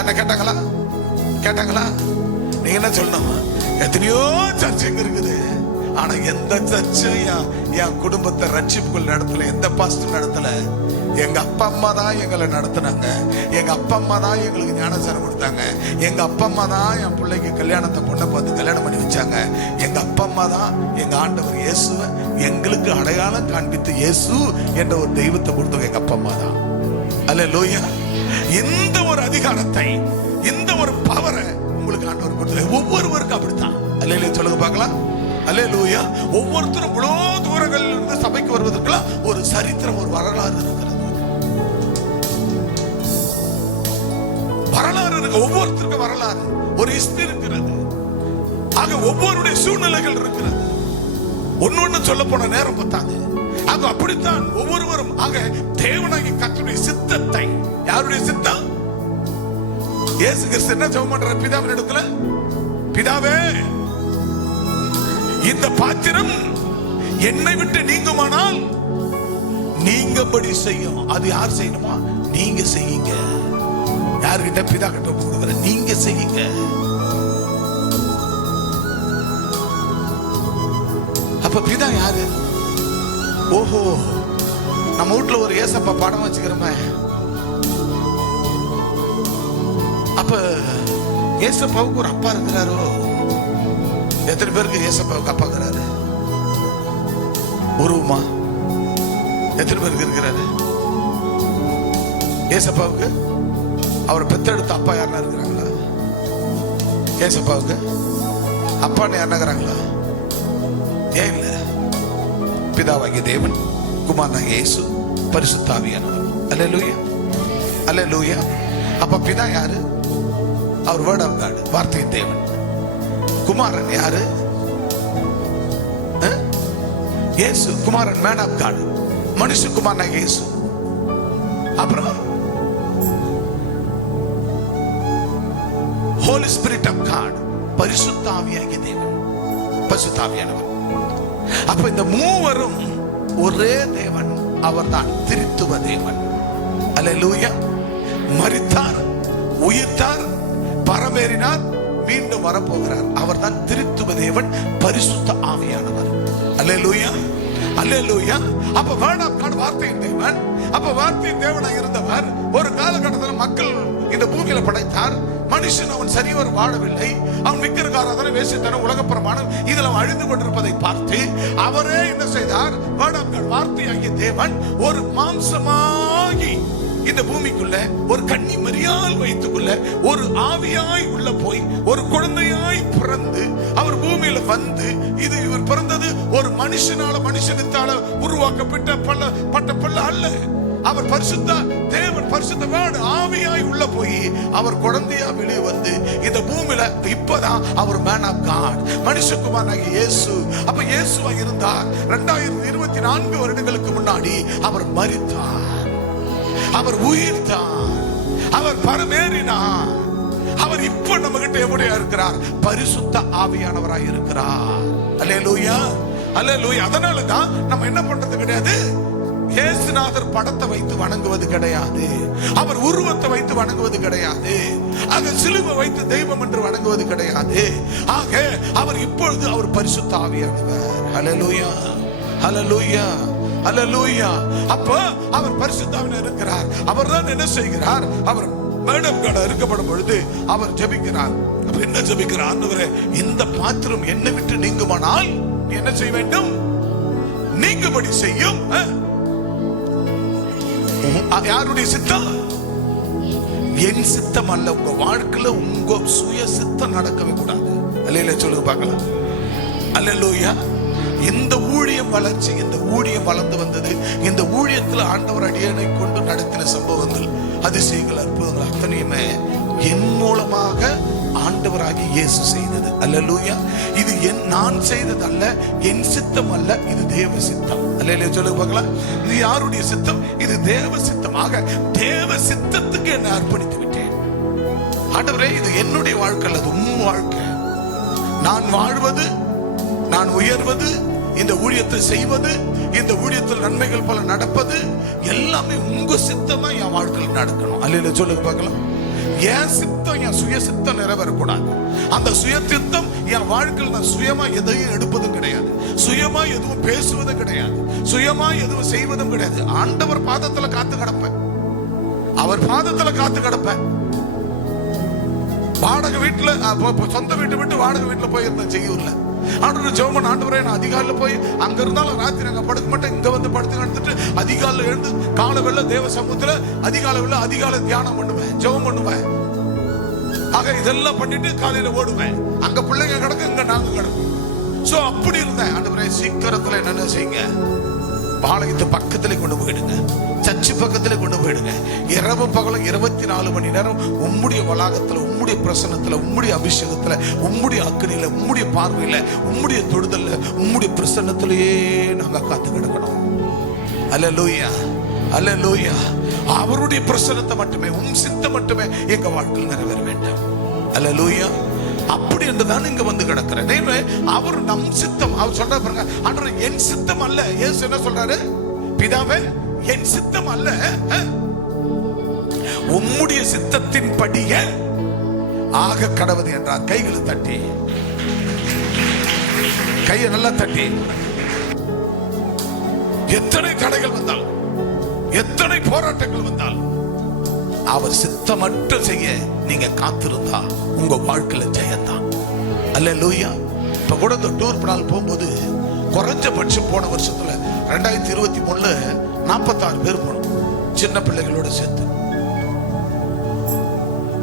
என்ன கேட்டாங்களா? நீங்க என்ன சொல்லணும்? எத்தனையோ சர்ச்சைங்க இருக்குது. ஆனா எந்த சர்ச்சையும் என் குடும்பத்தை ரட்சிப்புக்குள் நடத்தல. எந்த பாஸ்டர் நடத்தல. எங்க அப்பா அம்மா தான் எங்களை நடத்தினாங்க. எங்க அப்பா அம்மா தான் எங்களுக்கு ஞானசாரம் கொடுத்தாங்க. எங்க அப்பா அம்மா தான் என் பிள்ளைக்கு கல்யாணத்தை பொண்ணை பார்த்து கல்யாணம் பண்ணி வச்சாங்க. எங்க அப்பா அம்மா தான் எங்க ஆண்டவர் இயேசுவை எங்களுக்கு அடையாளம் காண்பித்து இயேசு என்ற ஒரு தெய்வத்தை கொடுத்தவங்க எங்க அப்பா அம்மா தான். அல்லேலூயா. இந்த ஒரு அதிகாரத்தை, இந்த ஒரு பவரை உங்களுக்கு ஆண்டவர் கொடுத்தது. ஒவ்வொருவருக்கும் அப்படித்தான். அல்லேலூயா சொல்லுங்க பார்க்கலாம். அல்லேலூயா. ஒவ்வொருத்தரும் இவ்வளவு தூரங்கள் இருந்து சபைக்கு வருவதற்கெல்லாம் ஒரு சரித்திரம், ஒரு வரலாறு இருக்கிறது. வரலாறு இருக்கு. ஒவ்வொருத்தருக்கும் வரலாறு, ஒரு ஹிஸ்டரி இருக்கிறது. ஆக ஒவ்வொருடைய சூழ்நிலைகள் இருக்கிறது. ஒன்னொன்னு சொல்ல போன நேரம் பத்தாது. ஆக அப்படித்தான் ஒவ்வொருவரும். ஆக தேவனாகிய கர்த்தருடைய சித்தத்தை, யாருடைய சித்தம்? இயேசு கிறிஸ்து என்ன ஜெபம் பண்றார் பிதாவின் இடத்துல? பிதாவே, இந்த பாத்திரம் என்னை விட்டு நீங்குமானால் நீங்கபடி செய்யும். அது யார் செய்யணுமா? நீங்க செய்யுங்க. யார்கிட்ட? பிதா கிட்ட கொடுக்குற. நீங்க செய்யுங்க. அப்ப பிதா யாரு? ஓஹோ, நம்ம வீட்டுல ஒரு ஏசப்பா படம் வச்சுக்கிறோமே. அப்ப ஏசப்பாவுக்கு ஒரு அப்பா இருக்கிறாரோ? எத்தனை பேருக்கு ஏசப்பாவுக்கு அப்பா இருக்கிறாரு? உருவமா எத்தனை பேருக்கு இருக்கிறாரு? ஏசப்பாவுக்கு அவர் பெத்தெடுத்த அப்பா யாருன்னா இருக்கிறாங்களா? ஏசப்பாவுக்கு அப்பான்னு யாருன்னா இருக்கிறாங்களா? ஏன் இல்ல? பிதாவாகிய தேவன், குமாரனாகிய இயேசு, பரிசுத்த ஆவியானவர். அல்லேலூயா, அல்லேலூயா. அப்ப பிதா யாரு? அவர் வேர்ட் ஆஃப் காட், வார்த்தையின் தேவன். குமாரன் யாரு? இயேசு. குமாரன் மேன் ஆஃப் காட், மனுஷகுமாரனாகிய இயேசு. அப்புறம் ஹோலி ஸ்பிரிட் ஆஃப் காட், பரிசுத்த ஆவியாகிய தேவன், பரிசுத்த ஆவியானவர். அப்ப இந்த மூவரும் ஒரே தேவன். அவர்தான் திரித்துவ தேவன். அல்லேலூயா. மரித்தார், உயிர்த்தார், பரமேறினார், மீண்டும் வரப்போகிறார். அவர்தான் திரித்துவ தேவன், பரிசுத்த ஆவியானவர். அல்லேலூயா, அல்லேலூயா. அப்ப வேர்ட் ஆஃப் காட், வார்த்தையின் தேவன். அப்ப வார்த்தையின் தேவனாக இருந்தவர் ஒரு காலகட்டத்தில் மக்கள் இந்த பூமியில படைத்தார். மனுஷன் அவன் சரிவர் வாழவில்லை. அவன் விக்கிரகாராதனை, வேசித்தனம், உலக பிரமாணம் இதில் அவன் அழிந்து கொண்டிருப்பதை பார்த்து அவரே என்ன செய்தார்? வேர்ட் ஆஃப் காட், வார்த்தையாகிய தேவன் ஒரு மாம்சமாகி இந்த பூமிக்குள்ள ஒரு கன்னி மரியாள் வைத்துக்குள்ள ஒரு ஆவியாய் உள்ள போய் ஒரு குழந்தையாய் பிறந்து அவர் பூமியில வந்து, இது இவர் பிறந்தது ஒரு மனுஷனால, மனுஷனத்தால உருவாக்கப்பட்ட பல்ல அல்ல. அவர் பரிசுத்த தேவன், பரிசுத்த வேர்ட் ஆவியாய் உள்ள போய் அவர் குழந்தையா வெளியே வந்து இந்த பூமியில இப்பதான் அவர் மேன் ஆஃப் காட், மனுஷகுமாரனாகிய இயேசு. அப்ப இயேசுவா இருந்தார். 2024 வருடங்களுக்கு முன்னாடி அவர் மரித்தார், அவர் உயிர்த்தார், அவர் பரமேறினார். அவர் இப்ப நம்ம கிட்ட எப்படியா இருக்கிறார்? பரிசுத்த ஆவியானவராய் இருக்கிறார். அல்லேலூயா, அல்லேலூயா. அதனாலதான் நம்ம என்ன பண்றது கிடையாது? இயேசுநாதர் படத்தை வைத்து வணங்குவது கிடையாது. அவர் உருவத்தை வைத்து வணங்குவது கிடையாது. ஆக சிலுவை வைத்து தெய்வம் என்று வணங்குவது கிடையாது. ஆக அவர் இப்பொழுது அவர் பரிசுத்த ஆவியானவர். அல்லேலூயா, அல்லேலூயா, அல்லேலூயா. அப்ப அவர் பரிசுத்த ஆவியானவர் இருக்கிறார். அவர் தான் என்ன செய்கிறார்? அவர் மேடம் கடை இருக்கப்படும் பொழுது அவர் ஜெபிக்கிறார். என்ன ஜெபிக்கிறார்? ஆண்டவரே, இந்த பாத்திரம் என்னை விட்டு நீங்குமானால் என்ன செய்ய வேண்டும்? நீங்கும்படி செய்யும். யாருடைய சித்தம்? என் சித்தம் அல்ல. உங்க வாழ்க்கையில உங்க சுய சித்தம் நடக்கவே கூடாது. அல்லேலூயா சொல்லுங்க பார்க்கலாம். அல்லேலூயா. இந்த ஊழியம் வளர்ச்சி, இந்த ஊழியம் வளர்ந்து வந்தது. இந்த ஊழியத்துல ஆண்டவர் அடியனை கொண்டு நடத்தின சம்பவங்கள், அதிசயங்கள், அற்புதங்கள் அத்தனையுமே என் மூலமாக ஆண்டவராகி இயேசு செய்தது. அல்லேலூயா. இது நான் செய்தது அல்ல, என் சித்தம் அல்ல, இது தேவ சித்தம். அல்லேலூயா சொல்லுங்க பார்க்கலாம். இது யாருடைய சித்தம்? இது தேவ சித்தமாக தேவ சித்தத்துக்கு என்னை அர்ப்பணித்து விட்டேன். ஆண்டவரே, இது என்னுடைய வாழ்க்கை அல்லது உன் வாழ்க்கை. நான் வாழ்வது, நான் உயர்வது, இந்த ஊழியத்தை செய்வது, இந்த ஊழியத்தில் நன்மைகள் பல நடப்பது எல்லாமே உங்க சித்தமா என் வாழ்க்கையில் நடக்கணும். அல்லேலூயா சொல்லுங்க பார்க்கலாம். என் சித்தம், என் சுய சித்தம் நிறைவேறக்கூடாது. அந்த சுய சித்தம் என் வாழ்க்கையில் நான் சுயமா எதையும் எடுப்பதும் கிடையாது, சுயமா எதுவும் பேசுவதும் கிடையாது, சுயமா எதுவும் செய்வதும் கிடையாது. ஆண்டவர் பாதத்துல காத்து கிடப்பேன், அவர் பாதத்துல காத்து கிடப்பேன். வாடகை வீட்டுல, சொந்த வீட்டை விட்டு வாடகை வீட்டுல போயிருந்தேன் செய்யூர்ல. ஆண்டவர் ஜெபம், ஆண்டவரே நான் அதிகாலையில போய் அங்க இருந்தாலும் ராத்திரி அங்க படுக்க மாட்டேன், இங்க வந்து படுத்து நடந்துட்டு அதிகாலையில எழுந்து காலை வெள்ள தேவ சமூகத்துல அதிகாலை தியானம் பண்ணுவேன், ஜெபம் பண்ணுவேன். ஆக இதெல்லாம் பண்ணிட்டு காலையில ஓடுவேன். அங்க பிள்ளைங்க கிடக்கு, இங்க நாங்க கிடக்கும். சோ அப்படி இருந்தேன். ஆண்டவரே சீக்கிரத்துல என்னென்ன செய்யுங்க, பாளையத்து பக்கத்துல கொண்டு போயிடுங்க, சர்ச்சு பக்கத்துல கொண்டு போயிடுங்க. இரவு பகலும் 24 மணி நேரம் உம்முடைய வளாகத்துல, உம்முடைய பிரசன்னத்துல, உம்முடைய அபிஷேகத்துல, உம்முடைய அக்கினியில, உம்முடைய பார்வையில, உம்முடைய தொடுதல்ல, உம்முடைய பிரசன்னத்திலேயே நாங்க காத்து கிடக்கணும். அல்லேலூயா, அல்லேலூயா. அவருடைய பிரசன்னத்தை மட்டுமே, உம் சித்தம் மட்டுமே எங்க வாழ்க்கையில் நிறைவேற வேண்டும். அல்லேலூயா. அப்படி என்றுதான் இங்க வந்து கிடக்கிறேன். அவர் நம் சித்தம், அவர் சொல்ற பாருங்க, ஆண்டவரே என் சித்தம் அல்ல. இயேசு என்ன சொல்றாரு? பிதாவே என் சித்தம் அல்ல, உம்முடைய சித்தத்தின் படியே ஆக கடவுது என்றார். கைகளை தட்டி, கையை நல்லா தட்டி. எத்தனை தடைகள் வந்தால், எத்தனை போராட்டங்கள் வந்தால், அவர் சித்தமற்ற செய்ய நீங்க காத்திருந்தா உங்க வாழ்க்கையில ஜெயந்தான். அல்லேலூயா. இப்ப கூட இந்த டூர் பிளான் போகும்போது குறைஞ்சபட்சம் போன வருஷத்துல 2023 46 பேர் போனோம், சின்ன பிள்ளைகளோட சேர்த்து.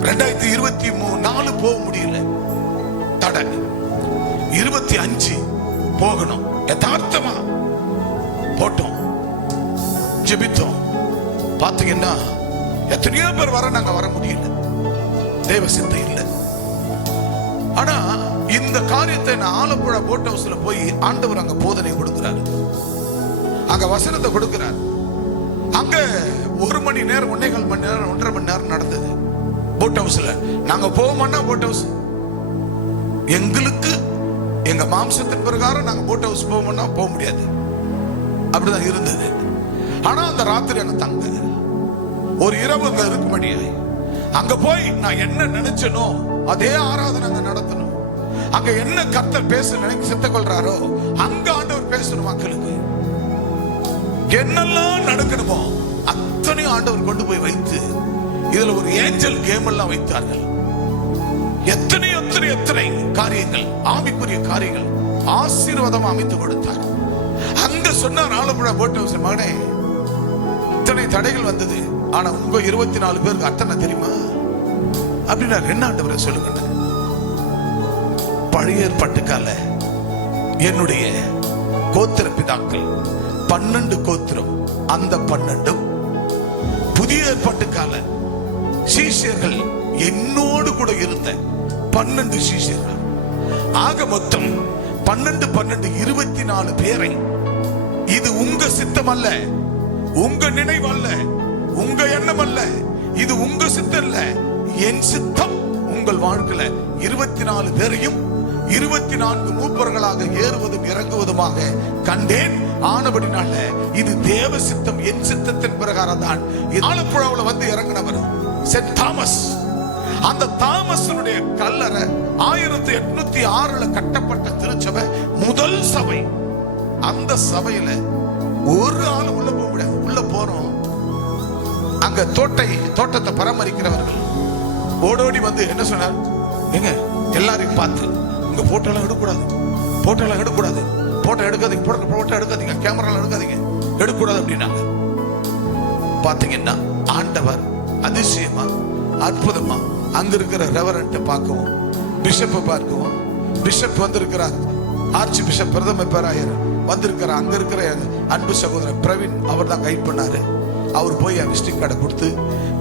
2024 போக முடியல, தடை. 25 போகணும், யதார்த்தமா போட்டோம், ஜெபித்தோம். பாத்தீங்கன்னா எத்தனையோ பேர் வர, நாங்க வர முடியல, தேவ சிந்தை இல்லை. ஆனா இந்த காரியத்தை நான் ஆலப்புழா போட் ஹவுஸ்ல போய் ஆண்டவர் அங்க போதனை கொடுக்கிறார், அங்க வசனத்தை கொடுக்கிறார். அங்க 1 மணி நேரம், 1.25 மணி நேரம், 1.5 மணி நேரம் நடந்தது போட் ஹவுஸ்ல. நாங்க போவோம்னா போட் ஹவுஸ் எங்களுக்கு, எங்க மாம்சத்தின் பிரகாரம் நாங்க போட் ஹவுஸ் போவோம்னா போக முடியாது, அப்படிதான் இருந்தது. ஆனா அந்த ராத்திரி அங்க தங்க, ஒரு இரவு அங்க இருக்கும்படியாய் அங்க போய் நான் என்ன நினைச்சனோ அதே ஆராதனை அங்க நடத்தணும். அங்க என்ன கர்த்தர் பேச நினைக்க சித்த கொள்றாரோ அங்க ஆண்டவர் பேசணும். மக்களுக்கு என்னெல்லாம் நடக்கணுமோ அத்தனை ஆண்டவர் கொண்டு போய் வைத்து, இதுல ஒரு ஏஞ்சல் கேம் எல்லாம் வைத்தார்கள். எத்தனை எத்தனை எத்தனை காரியங்கள், ஆவிக்குரிய காரியங்கள் ஆசீர்வாதம் அமைத்து கொடுத்தார். அங்க சொன்னார் ஆலப்புழா போட் ஹவுஸ், மகனே இத்தனை தடைகள் வந்தது, ஆனா உங்க 24 பேருக்கு அத்தனை தெரியுமா அப்படின்னா என்ன ஆண்டவரை சொல்லுங்க. பழைய ஏற்பாட்டுக்கால என்னுடைய கோத்திர பிதாக்கள் 12 கோத்திரம், அந்த 12 புதிய ஏற்பாட்டுக்கால சீஷர்கள் என்னோடு கூட இருந்த 12 சீஷர்கள், ஆக மொத்தம் 12 24 பேரை. இது உங்க சித்தம் அல்ல, உங்க நினைவு அல்ல, உங்க எண்ணம் அல்ல, இது உங்க சித்தம் அல்ல, என் சித்தம் உங்கள் வாழ்க்கையில 24 பேரையும் 24 மூப்பர்களாக ஏறுவதும் இறங்குவதுமாக கண்டேன். ஆனபடினால இது தேவ சித்தம், என் சித்தத்தின் பிரகாரம் தான். ஆலப்புழாவுல வந்து இறங்கினவர் சென்ட் தாமஸ். அந்த தாமஸனுடைய கல்லறை 1806 கட்டப்பட்ட திருச்சபை, முதல் சபை. அந்த சபையில ஒரு ஆள் உள்ள போக முடியாது. உள்ள போறோம், அங்க தோட்டத்தை பராமரிக்கிறவர்கள் ஓடோடி வந்து என்ன சொன்னார், எங்க எல்லாரையும் பார்த்து இங்க போட்டோலாம் எடுக்கக்கூடாது, போட்டோ எடுக்காதீங்க, கேமராலாம் எடுக்கக்கூடாது அப்படின்னாங்க. பாத்தீங்கன்னா ஆண்டவர் அதிசயமா அற்புதமா அங்க இருக்கிற ரெவரண்ட பார்க்கவும், பிஷப்பை பார்க்கவும், பிஷப் வந்திருக்கிறார், ஆர்ச்சி பிஷப் பிரதம பேராயர் வந்திருக்கிற, அங்க இருக்கிற அன்பு சகோதரர் பிரவீன் அவர் தான் கைட் பண்ணாரு. அவர் போய் விசிட்டிங் கார்டை கொடுத்து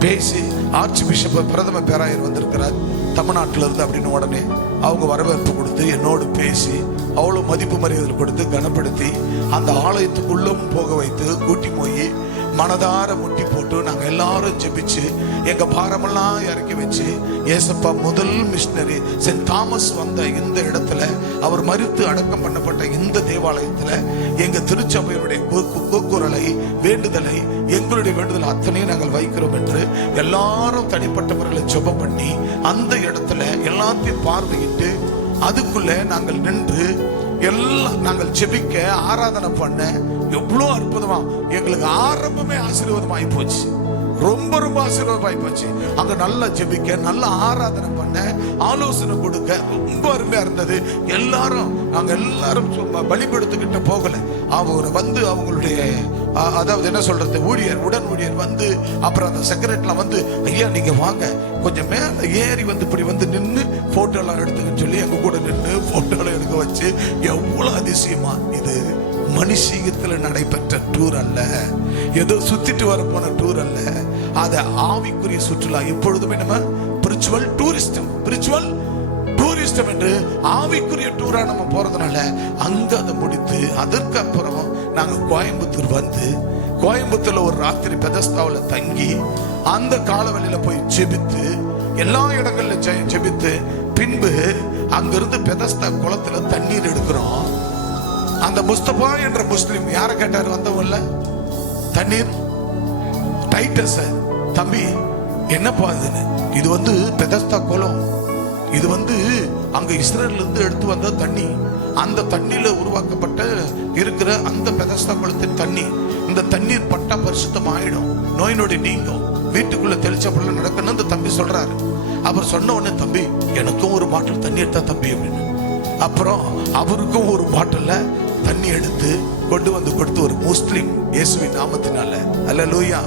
பேசி, ஆர்ச்சி பிஷப் பிரதம பேராயர் வந்திருக்கிறார் தமிழ்நாட்டில இருந்து அப்படின்னு உடனே அவங்க வரவேற்பு கொடுத்து என்னோடு பேசி அவ்வளவு மதிப்பு மரியாதை கொடுத்து கனப்படுத்தி அந்த ஆலயத்துக்குள்ளும் போக வைத்து கூட்டி போய் மனதார முட்டி போட்டு நாங்க எல்லாரும் ஜெபிச்சு எங்க பாரமெல்லாம் இறக்கி வச்சு, ஏசப்பா முதல் மிஷனரி சென்ட் தாமஸ் வந்த இந்த இடத்துல, அவர் மரித்து அடக்கம் பண்ணப்பட்ட இந்த தேவாலயத்துல எங்க திருச்சபையுடைய கூக்குரலை, வேண்டுதலை, எங்களுடைய வேண்டுதல் அத்தனையும் நாங்கள் வைக்கிறோம் என்று எல்லாரும் தனிப்பட்டவர்களை ஜெபம் பண்ணி அந்த இடத்துல எல்லாத்தையும் பார்வையிட்டு அதுக்குள்ள நாங்கள் நின்று எல்லாம் நாங்கள் ஜெபிக்க ஆராதனை பண்ண எவ்வளவு அற்புதமா எங்களுக்கு ஆரம்பமே ஆசீர்வாதமாயி போச்சு. ரொம்ப ரொம்ப ஆசீர்வாதமாயி போச்சு. அங்க நல்லா ஜெபிக்க, நல்லா ஆராதனை பண்ண, ஆலோசனை கொடுக்க ரொம்ப அருமையா இருந்தது. நாங்க எல்லாரும் பலிபடுத்துக்கிட்ட போகல. அவங்க வந்து அவங்களுடைய அதாவது என்ன சொல்றது, உடன் ஊழியர் வந்து அப்புறம் அந்த செக்ரட்டரிலாம் வந்து, ஐயா நீங்க வாங்க கொஞ்சம் மேல ஏறி வந்து இப்படி வந்து நின்று போட்டோ எல்லாம் எடுத்துக்கன்னு சொல்லி எங்க கூட நின்று போட்டோ எடுக்க வச்சு, எவ்வளவு அதிசயமா. இது மனுஷீகத்துல நடைபெற்ற டூர் அல்ல, ஏதோ சுத்திட்டு வர போன டூர் அல்ல, அத ஆவிக்குரிய சுற்றுலா. எப்பொழுதுமே நம்ம ஸ்பிரிச்சுவல் டூரிஸ்டம் என்று ஆவிக்குரிய டூரா நம்ம போறதுனால அங்க அதை முடித்து அதற்கு அப்புறம் நாங்க கோயம்புத்தூர் வந்து, கோயம்புத்தூர்ல ஒரு ராத்திரி பெதஸ்தாவுல தங்கி அந்த காலவெளியில போய் ஜெபித்து, எல்லா இடங்கள்ல ஜெபித்து, பின்பு அங்கிருந்து பெதஸ்தா குளத்துல தண்ணீர் எடுக்கிறோம். அந்த முஸ்தபா என்ற முஸ்லிம் யார கேட்டாரு வந்தவங்கள, தண்ணீர் டைட்டஸ், தம்பி என்னப்பா இது வந்து பெதஸ்தா குளம், இது வந்து அங்க இஸ்ரேல்ல இருந்து எடுத்து வந்த தண்ணி, அந்த தண்ணியில உருவாக்கப்பட்ட இருக்கிற அந்த பெதஸ்தா குளத்தின் தண்ணி, இந்த தண்ணீர் பட்டா பரிசுத்தம் ஆயிடும், நோய் நொடி நீங்கும், வீட்டுக்குள்ள தெளிச்சப்படல நடக்கணும் அந்த தம்பி சொல்றாரு. அவர் சொன்ன உடனே, தம்பி எனக்கும் ஒரு பாட்டில் தண்ணி எடுத்தா தம்பி அப்படின்னு. அப்புறம் அவருக்கும் ஒரு பாட்டில்ல தண்ணி எடுத்து கொண்டு வந்து கொடுத்து, ஒரு முஸ்லிம் இயேசுவின் நாமத்தினால அல்லேலூயா.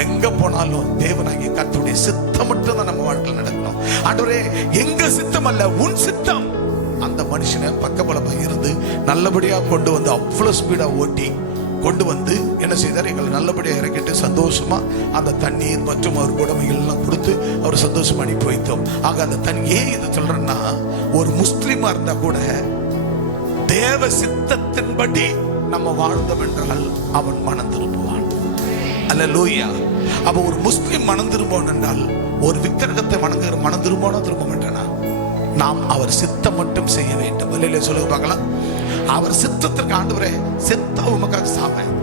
எங்க போனாலும் தேவனாகிய கர்த்தருடைய சித்தம் மட்டும் தான் நம்ம வாழ்க்கையில் நடக்கணும். ஆண்டவரே எங்க சித்தம் அல்ல உன் சித்தம். அந்த மனுஷனை பக்கபலமா இருந்து நல்லபடியா கொண்டு வந்து அவ்வளவு ஸ்பீடா ஓட்டி கொண்டு வந்து என்ன செய்தார், எங்களை நல்லபடியா இறக்கிட்டு சந்தோஷமா அந்த தண்ணீர் மற்றும் அவர் உடமைகள் எல்லாம் கொடுத்து அவர் சந்தோஷமா அனுப்பி வைத்தோம். ஆக அந்த தண்ணி ஏன் இதை சொல்றேன்னா, ஒரு முஸ்லிமா இருந்தா கூட தேவ சித்தத்தின்படி நம்ம வாழ்ந்தோம் என்றால் அவன் மனம் திரும்புவான். அல்லேலூயா. அப்ப ஒரு முஸ்லிம் மனம் திரும்புவான் என்றால், ஒரு விக்கிரகத்தை வணங்குகிற மனம் திரும்புவானா திரும்ப மாட்டானா? நாம் அவர் சித்தம் மட்டும் செய்ய வேண்டும். இல்லையில சொல்லுங்க பார்க்கலாம். அவர் சித்தத்திற்கு ஆண்டவரே செத்தா உமக்காக சாவேன்,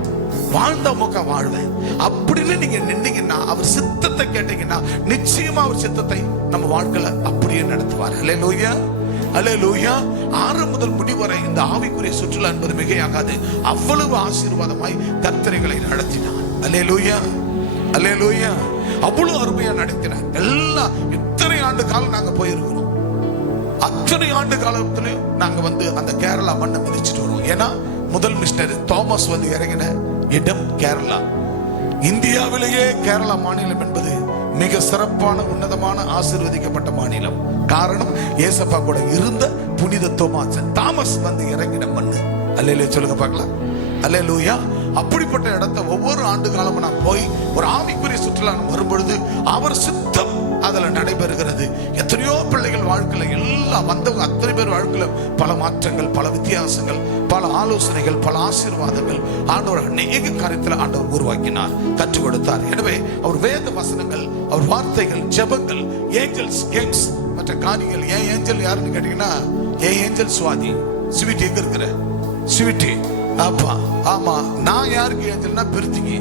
வாழ்ந்த உமக்காக வாழ்வேன் அப்படின்னு நீங்க நின்னீங்கன்னா, அவர் சித்தத்தை கேட்டீங்கன்னா நிச்சயமா அவர் சித்தத்தை நம்ம வாழ்க்கையில அப்படியே நடத்துவார். அல்லேலூயா, அல்லேலூயா. ஆரம்பம் முதல் முடிவரை இந்த ஆவிக்குரிய சுற்றுலா என்பது மிகையாகாது. அவ்வளவு ஆசீர்வாதமாய் கர்த்தரைகளை நடத்தினார். அல்லேலூயா, அல்லேலூயா. அவ்வளவு அருமையா நடத்தினார். எல்லாம் இத்தனை ஆண்டு காலம் நாங்க போயிருக்கிறோம். அத்தனை ஆண்டு காலத்திலையும் நாங்க வந்து அந்த கேரளா மண்ணை மிதிச்சுட்டு வருவோம். ஏன்னா முதல் மிஸ்டர் தாமஸ் வந்து இறங்கின இடம் கேரளா. இந்தியாவிலேயே கேரளா மாநிலம் என்பது மிக சிறப்பான உன்னதமான ஆசீர்வதிக்கப்பட்ட மாநிலம். காரணம், ஏசப்பா கூட இருந்த புனித தாமஸ் வந்து இறங்கின மண்ணு. அல்லேலூயா சொல்லுங்க பார்க்கலாம். அல்லேலூயா. அப்படிப்பட்ட இடத்தை ஒவ்வொரு ஆண்டு காலமும் நான் போய் ஒரு ஆவிக்குரிய சுற்றுலா வரும்பொழுது அவர் சித்தம் அதுல நடைபெறுகிறது. எத்தனையோ பிள்ளைகள் வாழ்க்கையில எல்லாம் வந்தவங்க அத்தனை பேர் வாழ்க்கையில பல மாற்றங்கள், பல வித்தியாசங்கள், பல ஆலோசனைகள், பல ஆசீர்வாதங்கள் ஆண்டவர் அநேக காரியத்தில் ஆண்டவர் உருவாக்கினார், கற்றுக் கொடுத்தார். எனவே அவர் வேத வசனங்கள், அவர் வார்த்தைகள், ஜெபங்கள், ஏஞ்சல்ஸ் கேம்ஸ், மற்ற காரியங்கள். ஏன் ஏஞ்சல் யாருன்னு கேட்டீங்கன்னா, ஏன் ஏஞ்சல் சுவாதி ஸ்வீட் எங்க இருக்கிற ஸ்வீட்டி அப்பா. ஆமா, நான் யாருக்கு ஏஞ்சல்னா பெருத்திக்கு.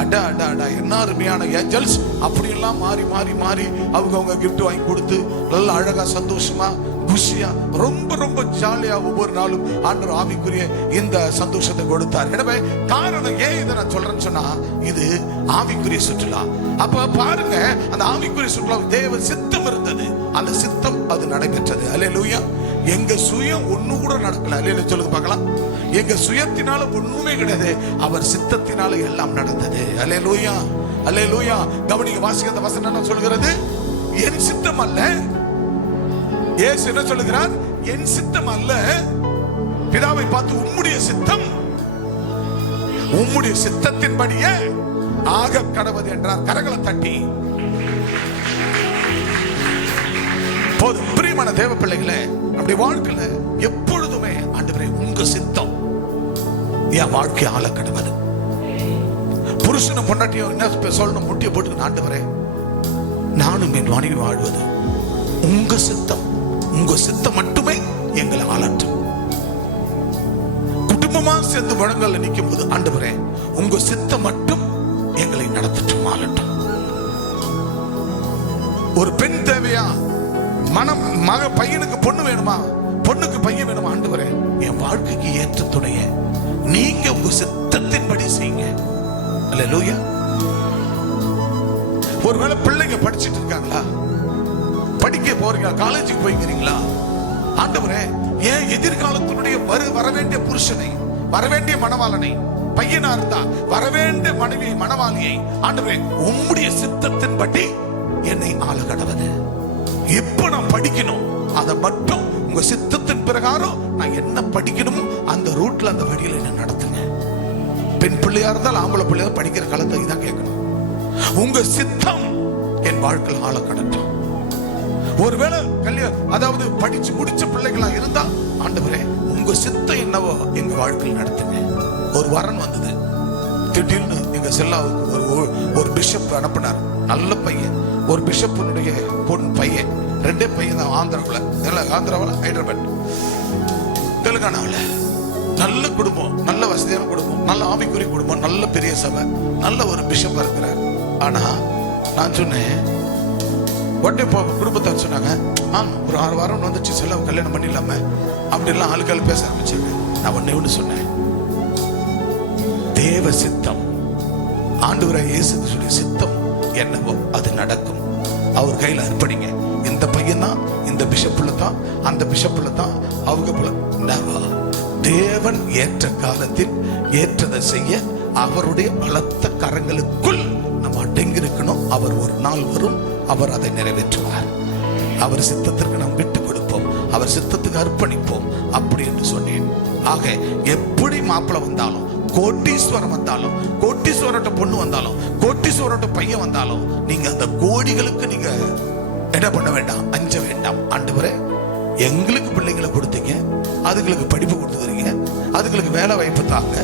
அடா அடா அடா, என்ன அருமையான ஏஞ்சல்ஸ். அப்படியெல்லாம் மாறி மாறி மாறி அவங்க கிஃப்ட் வாங்கி கொடுத்து நல்லா அழகா சந்தோஷமா குஷியா ரொம்ப ரொம்ப ஜாலியா ஒவ்வொரு நாளும் ஆண்டவர் ஆவிக்குரிய இந்த சந்தோஷத்தை கொடுத்தார். எனவே காரணம் ஏன் இதை நான் சொல்றேன்னு சொன்னா, இது ஆவிக்குரிய சுற்றுலா. அப்ப பாருங்க, அந்த ஆவிக்குரிய சுற்றுலா தேவ சித்தம் இருந்தது, அந்த சித்தம் அது நடைபெற்றது. அல்லேலூயா. எங்க சுயம் ஒண்ணு கூட நடக்கல. அல்லேலூயா சொல்லுங்க பார்க்கலாம். எங்க சுயத்தினால ஒண்ணுமே கிடையாது, அவர் சித்தத்தினால எல்லாம் நடந்தது. அல்லேலூயா, அல்லேலூயா. கவனிங்க, வாசிக்கிற வசனம் என்ன சொல்கிறது? என் சித்தம் அல்ல. இயேசு என்ன சொல்லுகிறார்? என் சித்தம் அல்ல, பிதாவை பார்த்து உம்முடைய சித்தம், உம்முடைய சித்தத்தின்படியே ஆக கடவது என்றார். கரங்களை தட்டி போதும். பிரியமான தேவ பிள்ளைகளே, நம்முடைய வாழ்க்கையில எப்பொழுதுமே ஆண்டவரே உங்க சித்தம் என் வாழ்க்கை ஆள கடவுது. புருஷனும் பொண்டாட்டியும் என்ன சொல்லணும்? முட்டியை போட்டு, ஆண்டவரே நானும் என் மனைவி வாழ்வது உங்க சித்தம், உங்க சித்தம் மட்டுமே எங்களை ஆளட்டும். குடும்பமா சேர்ந்து முழங்கல்ல நிற்கும் போது, ஆண்டவரே உங்க சித்தம் மட்டும் எங்களை நடத்தட்டும், ஆளட்டும். ஒரு பெண் தேவையா? மன பையனுக்கு பொண்ணு வேணுமா? பொண்ணுக்கு பையன் வேணுமா? ஆண்டவரே என் வாழ்க்கைக்கு ஏற்ற துணைய நீங்க உங்க சித்தத்தின்படி செய்யுங்க. அல்லேலூயா. ஒருவேளை பிள்ளைங்க படிச்சிட்டு இருக்காங்களா, படிக்க போறீங்க, காலேஜுக்கு போய்க்கிறீங்களா? ஆண்டவரே ஏன் எதிர்காலத்தினுடைய வரவேண்டிய புருஷனை, வரவேண்டிய மணவாளனை, பையனா இருந்தா வரவேண்டிய மனைவி மணவாளியை, ஆண்டவரே உம்முடைய சித்தத்தின்படி என்னை ஆள கடவுது. இப்ப நான் படிக்கணும், அதை மட்டும் உங்க சித்தத்தின் பிரகாரம் நான் என்ன படிக்கணுமோ அந்த ரூட்ல, அந்த வழியில என்ன நடத்துங்க. பெண் பிள்ளையா இருந்தால் ஆம்பளை பிள்ளையா படிக்கிற காலத்தை இதான் கேட்கணும். உங்க சித்தம் என் வாழ்க்கையில் ஆள கடட்டும். ஒருவேளை அதாவது படிச்சு முடிச்ச பிள்ளைகளா இருந்தா, ஆண்டவரே உங்க சித்தம் என்னவோ எங்க வாழ்க்கையில் நடத்துங்க. ஒரு வரன் வந்தது, திடீர்னு எங்க செல்லாவுக்கு ஒரு பிஷப் அனுப்பினார். நல்ல பையன், ஒரு பிஷப்புடைய பொன் பையன், ரெண்டே பையன் தான். ஆந்திராவில் ஹைதராபாத், தெலுங்கானாவில். நல்ல குடும்பம், நல்ல வசதியான குடும்பம், நல்ல ஆவிக்குரிய குடும்பம், நல்ல பெரிய சபை, நல்ல ஒரு பிஷப்பா இருக்கிறார். ஆனா நான் சொன்னேன், உடனே குடும்பத்தை சொன்னாங்க, ஒரு 6 வாரம் வந்துச்சு, செலவு கல்யாணம் பண்ணிடலாம அப்படிலாம் ஆளுக்கால் பேச ஆரம்பிச்சாங்க. நான் ஒண்ணு சொன்னேன், தேவ சித்தம், ஆண்டவராகிய இயேசு கிறிஸ்துவின் சித்தம் என்னவோ அது நடக்கும். அவர் கையில அர்ப்பணிங்க. இந்த பையன் தான், இந்த பிஷப்புல தான், அந்த பிஷப்புல தான், அவங்க போல தேவன் ஏற்ற காலத்தில் ஏற்றதை செய்ய அவருடைய பலத்த கரங்களுக்குள் நம்ம அடங்கி இருக்கணும். அவர் ஒரு நாள் வரும், அவர் அதை நிறைவேற்றுவார். அவர் சித்தத்திற்கு நாம் விட்டு கொடுப்போம், அவர் சித்தத்துக்கு அர்ப்பணிப்போம் அப்படி என்று சொன்னேன். ஆக எப்படி மாப்பிள்ளை வந்தாலும், கோட்டீஸ்வரம் வந்தாலும், கோட்டீஸ்வரட்ட பொண்ணு வந்தாலும், கோட்டீஸ்வரட்ட பையன் வந்தாலும், நீங்க அந்த கோடிகளுக்கு நீங்க என்ன பண்ண வேண்டாம், அஞ்ச வேண்டாம். ஆண்டவரே எங்களுக்கு பிள்ளைங்களை கொடுத்தீங்க, அதுங்களுக்கு படிப்பு கொடுத்துக்கிறீங்க, அதுங்களுக்கு வேலை வாய்ப்பு தாங்க,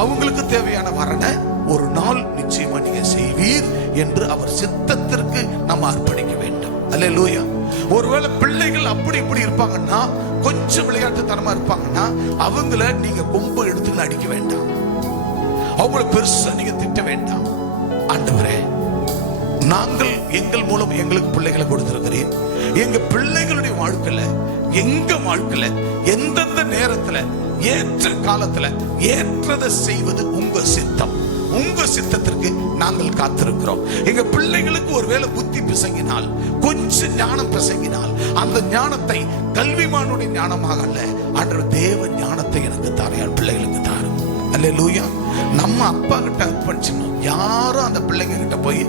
அவங்களுக்கு தேவையான வரனை ஒரு நாள் நிச்சயமா நீங்க செய்வீர் என்று அவர் சித்தத்திற்கு நம்ம அர்ப்பணிக்க வேண்டும். அல்லேலூயா. ஒருவேளை பிள்ளைகள் அப்படி இப்படி இருப்பாங்கன்னா, கொஞ்சம் விளையாட்டுத்தனமா இருப்பாங்கன்னா, அவங்கள நீங்க கொம்பு எடுத்து அடிக்க வேண்டாம், அவங்கள பெருசா நீங்க திட்ட வேண்டாம். ஆண்டவரே நாங்கள் எங்கள் மூலம் எங்களுக்கு பிள்ளைகளை கொடுத்திருக்கிறேன். எங்க பிள்ளைகளுடைய வாழ்க்கையில, எங்க வாழ்க்கையில எந்தெந்த நேரத்துல ஏற்ற காலத்துல ஏற்றதை செய்வது உங்க சித்தம். உங்க சித்தத்திற்கு நாங்கள் காத்திருக்கிறோம். எங்க பிள்ளைகளுக்கு ஒருவேளை புத்தி பிசங்கினால், கொஞ்சம் ஞானம் பிசங்கினால், அந்த ஞானத்தை கல்விமானுடைய ஞானமாக அல்ல, ஆண்டவர் தேவ ஞானத்தை எனக்கு தாரையால் பிள்ளைகளுக்கு தாரும். அல்லேலூயா. நம்ம அப்பா கிட்ட அர்ப்பணிச்சணும். யாரும் அந்த பிள்ளைங்க கிட்ட போய்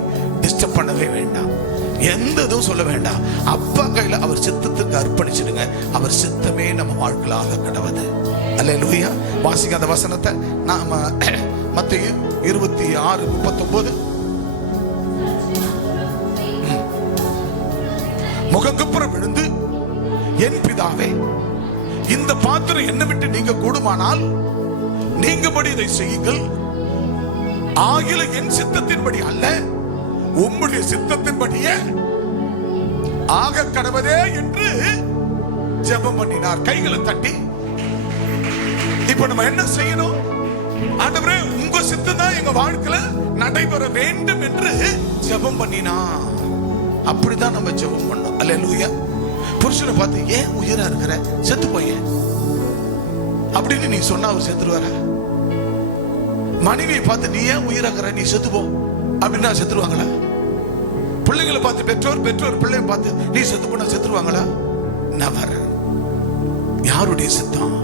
டிஸ்டர்ப் பண்ணவே வேண்டாம், எந்த இதுவும் சொல்ல வேண்டாம். அப்பா கையில அவர் சித்தத்துக்கு அர்ப்பணிச்சிடுங்க. அவர் சித்தமே நம்ம வாழ்க்கையாக கடவுது. அல்லேலூயா. வாசிக்க அந்த வசனத்தை நாம மத்தேயு 26:39. முகங்குப்புறம் விழுந்து, என் பிதாவே இந்த பாத்திரம் என்ன விட்டு நீங்க கூடுமானால் நீங்கபடி இதை செய்யுங்கள், ஆகில என் சித்தத்தின்படி அல்ல உம்முடைய சித்தத்தின்படியே ஆக கடவுதே என்று ஜெபம் பண்ணினார். கைகளை தட்டி இப்ப நம்ம என்ன செய்யணும்? ஆண்டவரே உங்க சித்தம் தான் எங்க வாழ்க்கையில நடைபெற வேண்டும் என்று ஜெபம் பண்ணினா. அப்படிதான் நம்ம ஜெபம் பண்ணோம். அல்லேலூயா. புருஷனை பார்த்து ஏன் உயிரா இருக்கிற, செத்து போய அப்படின்னு நீ சொன்னா அவர் செத்துருவார? மனைவியை பார்த்து நீ ஏன் உயிராக்குற, நீ செத்து போ அப்படின்னா செத்துருவாங்களா? பிள்ளைங்களை பார்த்து பெற்றோர் பிள்ளைய பார்த்து நீ செத்து போனா செத்துருவாங்களா? நவர். யாருடைய சித்தம்?